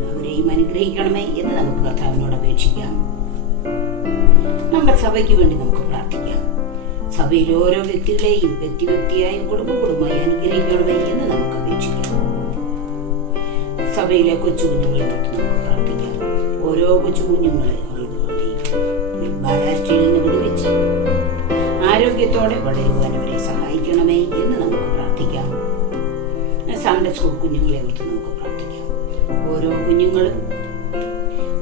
അവരെയും അനുഗ്രഹിക്കണമേ എന്ന് നമുക്ക് കർത്താവിനോട് അപേക്ഷിക്കാം. നമ്മുടെ സഭയ്ക്ക് വേണ്ടി നമുക്ക് പ്രാർത്ഥിക്കാം. സഭയിലെ ഓരോ വ്യക്തികളെയും വ്യക്തിയായും കുടുംബമായി അനുഗ്രഹിക്കണമേ എന്ന് നമുക്ക് അപേക്ഷിക്കാം. സഭയിലെ കൊച്ചുകുഞ്ഞുങ്ങളെ ഓർത്ത് നമുക്ക് പ്രാർത്ഥിക്കാം. ഓരോ കൊച്ചുകുഞ്ഞുങ്ങളെ ബാലാഷ്ടിയിൽ നിന്ന് വിടുവിച്ച് ആരോഗ്യത്തോടെ വളരുവാൻ അവരെ സഹായിക്കണമേ എന്ന് നമുക്ക് പ്രാർത്ഥിക്കാം. സൺഡേ സ്കൂൾ കുഞ്ഞുങ്ങളെ ഓർത്ത് നമുക്ക് പ്രാർത്ഥിക്കാം. ഓരോ കുഞ്ഞുങ്ങളും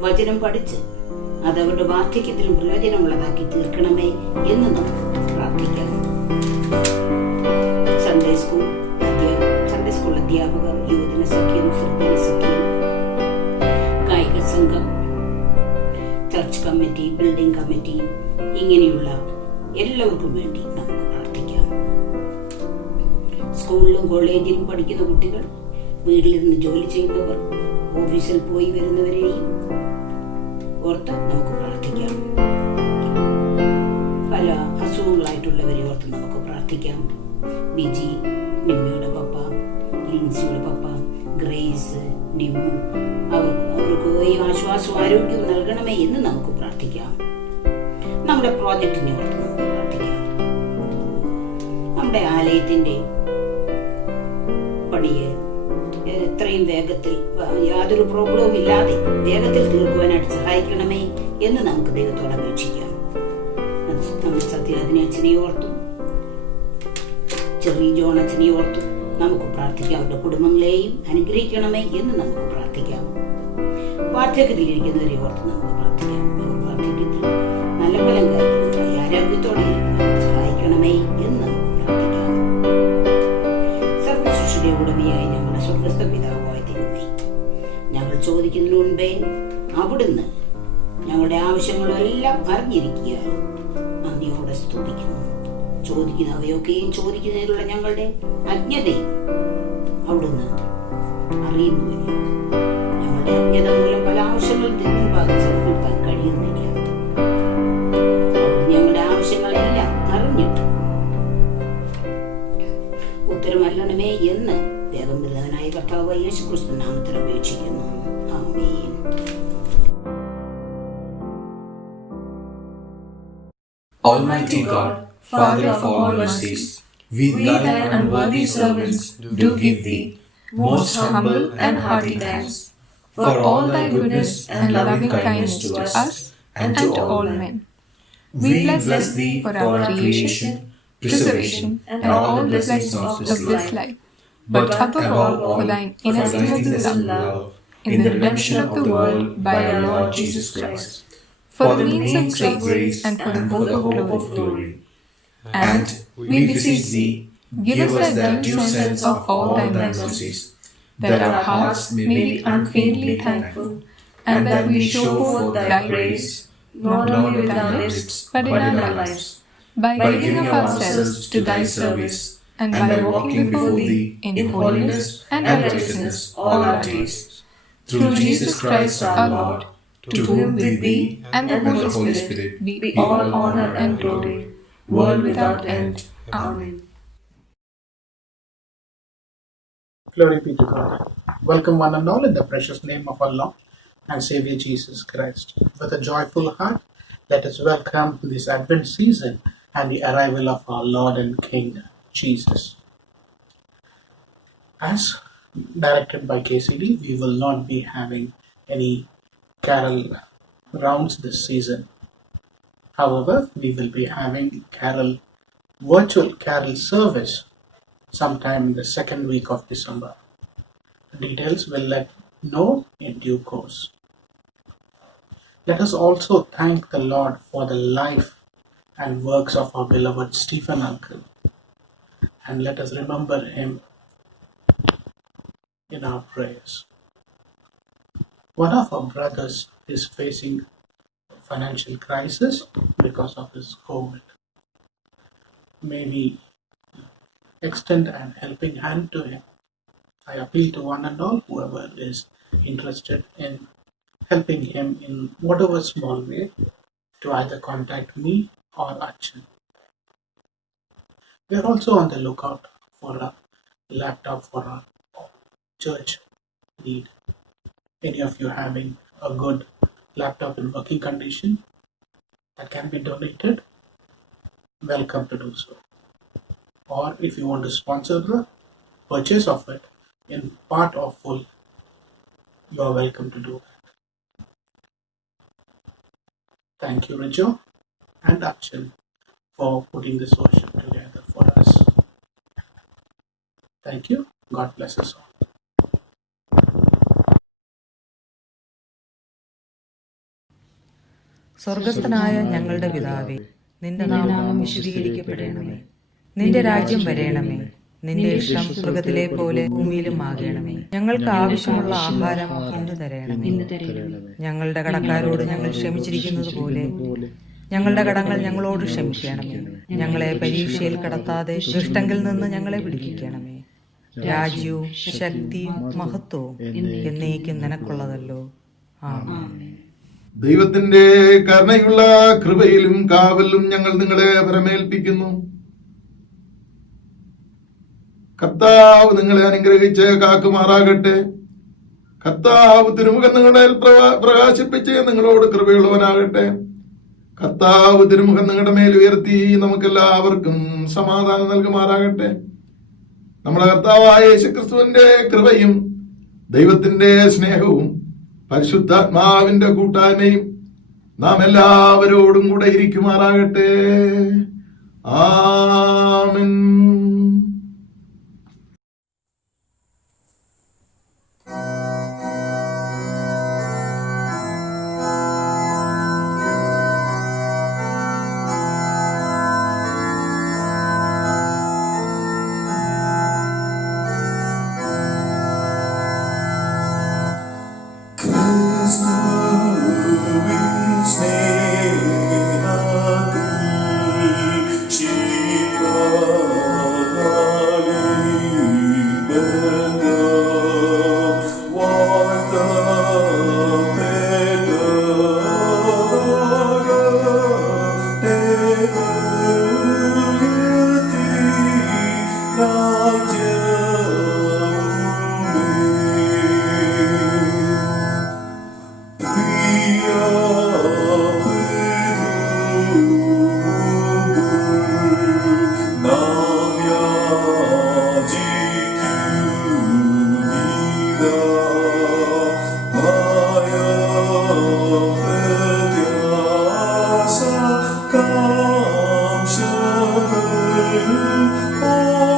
വചനം പഠിച്ച് അതവരുടെ വാർദ്ധക്യത്തിലും പ്രയോജനമുള്ളതാക്കി തീർക്കണമേ എന്ന് നമുക്ക് പ്രാർത്ഥിക്കാം. സൺഡേ സ്കൂൾ അധ്യാപകർ, യുവജന സഖ്യം, സർവജന സഖ്യം, കായിക സംഘം, ചർച്ച് കമ്മിറ്റി, ബിൽഡിംഗ് കമ്മിറ്റി, ഇങ്ങനെയുള്ള എല്ലാവർക്കും വേണ്ടി നമുക്ക് പ്രാർത്ഥിക്കാം. സ്കൂളിലും കോളേജിലും പഠിക്കുന്ന കുട്ടികൾ, വീട്ടിലിരുന്ന് ജോലി ചെയ്യുന്നവർ, ഓഫീസിൽ പോയി വരുന്നവരെയും ഓർത്ത് നമുക്ക് പ്രാർത്ഥിക്കാം. പല അസുഖങ്ങളായിട്ടുള്ളവരെ ഓർത്ത് നമുക്ക് പ്രാർത്ഥിക്കാം. ബിജി, നിമ്മയുടെ പപ്പ, ലിൻസിയുടെ പപ്പ, ഗ്രേസ്, നിമു, അവർക്ക് ഈ ആശ്വാസവും ആരോഗ്യവും നൽകണമേ എന്ന് നമുക്ക് പ്രാർത്ഥിക്കാം. നമ്മുടെ പ്രോജക്റ്റിനെ ഓർത്ത് നമുക്ക് പ്രാർത്ഥിക്കാം. നമ്മുടെ ആലയത്തിന്റെ പണിയെ എത്രയും വേഗത്തിൽ, യാതൊരു പ്രോബ്ലവും ഇല്ലാതെ വേഗത്തിൽ തീർക്കുവാനായിട്ട് സഹായിക്കണമേ എന്ന് നമുക്ക് ദൈവത്തോട് അപേക്ഷിക്കാം. നമ്മൾ സത്യരാജനെ അച്ഛനെ ഓർത്തും ചെറിയ ജോൺ അച്ഛനെ ഓർത്തും നമുക്ക് പ്രാർത്ഥിക്കാം. അവരുടെ കുടുംബങ്ങളെയും അനുഗ്രഹിക്കണമേ എന്ന് നമുക്ക് പ്രാർത്ഥിക്കാം. വാർദ്ധക്യത്തിലിരിക്കുന്നവരെ ഓർത്ത് നമുക്ക് പ്രാർത്ഥിക്കാം. വാർദ്ധക്യത്തിൽ നല്ല ഫലം കായ്ക്കുന്നതായി ആരോഗ്യത്തോടെ ഇരിക്കുവാൻ സഹായിക്കണമേ എന്ന് നമുക്ക് പ്രാർത്ഥിക്കാം. സർവ്വസൃഷ്ടിയുടെ ഉടമയായ ഞങ്ങളുടെ സ്വർഗ്ഗസ്ഥ പിതാവായ ദൈവമേ, ഞങ്ങൾ ചോദിക്കുന്നതിന് മുൻപേ അവിടുന്ന് ഞങ്ങളുടെ ആവശ്യങ്ങളെല്ലാം അറിഞ്ഞിരിക്കുകയാൽ നന്ദിയോടെ സ്തുതിക്കുന്നു. ചോദിക്കുന്നവയൊക്കെയും ചോദിക്കുന്നതിലുള്ള ഞങ്ങളുടെ അജ്ഞതയും അവിടുന്ന് അറിയുന്നുമില്ല. ഞങ്ങളുടെ അജ്ഞത മൂലം പല ആവശ്യങ്ങൾ മുൻപാകെ സമർപ്പിക്കാൻ കഴിയുന്നില്ല. ഞങ്ങളുടെ ആവശ്യങ്ങളെല്ലാം അറിഞ്ഞിട്ട് ഉത്തരമല്ലണമേ എന്ന് വേഗം വരുന്നവനായ കർത്താവ് യേശുക്രിസ്തു നാമത്തിൽ അപേക്ഷിക്കുന്നു. ആമേൻ. Almighty God, Father of all mercies, we thy unworthy servants do give thee most humble and hearty thanks for all thy goodness and loving kindness to us and to all men. We bless thee for our creation, preservation, and all the blessings of this life, but above all for thine inestimable love in the redemption of the world by our Lord Jesus Christ, for the means of grace and for the hope of glory. And we beseech thee, give us that due sense of all thy mercies, that our hearts may be unfeignedly thankful, and that we show forth thy praise, not only with our lips, but in our lives, by giving up ourselves to thy service, and by walking before thee in holiness and righteousness all our days. Through Jesus Christ our Lord, to whom with thee and the Holy Spirit be all honor and glory, world without end. Amen. Glory be to God. Welcome one and all in the precious name of our Lord and Savior Jesus Christ. With a joyful heart, let us welcome this Advent season and the arrival of our Lord and King, Jesus. As directed by KCD, we will not be having any carol rounds this season. However, we will be having virtual carol service sometime in the second week of December. Details will let know in due course. Let us also thank the Lord for the life and works of our beloved Stephen uncle, and let us remember him in our prayers. One of our brothers is facing financial crisis because of his COVID. May we extend an helping hand to him. I appeal to one and all, whoever is interested in helping him in whatever small way, to either contact me or Achan. We are also on the lookout for a laptop for our church need. Any of you having a good laptop in working condition that can be donated, welcome to do so. Or if you want to sponsor the purchase of it in part or full, you are welcome to do that. Thank you, Rijo and Achan, for putting this worship together for us. Thank you. God bless us all. സ്വർഗസ്ഥനായ ഞങ്ങളുടെ പിതാവേ, നിന്റെ നാമം വിശുദ്ധീകരിക്കപ്പെടണമേ. നിന്റെ രാജ്യം വരേണമേ. നിന്റെ ഇഷ്ടം സ്വർഗത്തിലെ പോലെ ഭൂമിയിലും ആകണമേ. ഞങ്ങൾക്ക് ആവശ്യമുള്ള ആഹാരം ഇന്ന് തരണമേ. ഞങ്ങളുടെ കടക്കാരോട് ഞങ്ങൾ ക്ഷമിച്ചിരിക്കുന്നത് പോലെ ഞങ്ങളുടെ കടങ്ങൾ ഞങ്ങളോട് ക്ഷമിക്കണമേ. ഞങ്ങളെ പരീക്ഷയിൽ കടത്താതെ ദുഷ്ടങ്കിൽ നിന്ന് ഞങ്ങളെ വിടുവിക്കണമേ. രാജ്യവും ശക്തിയും മഹത്വവും എന്നേക്കും നിനക്കുള്ളതല്ലോ. ആമേൻ. ദൈവത്തിന്റെ കരുണയുള്ള കൃപയിലും കാവലിലും ഞങ്ങൾ നിങ്ങളെ പരമേൽപ്പിക്കുന്നു. കർത്താവ് നിങ്ങളെ അനുഗ്രഹിച്ച് കാക്കുമാറാകട്ടെ. കർത്താവ് തിരുമുഖം നിങ്ങളുടെ മേൽ പ്രകാശിപ്പിച്ച് നിങ്ങളോട് കൃപയുള്ളവനാകട്ടെ. കർത്താവ് തിരുമുഖം നിങ്ങളുടെ മേൽ ഉയർത്തി നമുക്കെല്ലാവർക്കും സമാധാനം നൽകുമാറാകട്ടെ. നമ്മുടെ കർത്താവായ യേശുക്രിസ്തുവിന്റെ കൃപയും ദൈവത്തിന്റെ സ്നേഹവും പരിശുദ്ധാത്മാവിന്റെ കൂട്ടായ്മയും നാം എല്ലാവരോടും കൂടെ ഇരിക്കുമാറാകട്ടെ. ആമേൻ. Oh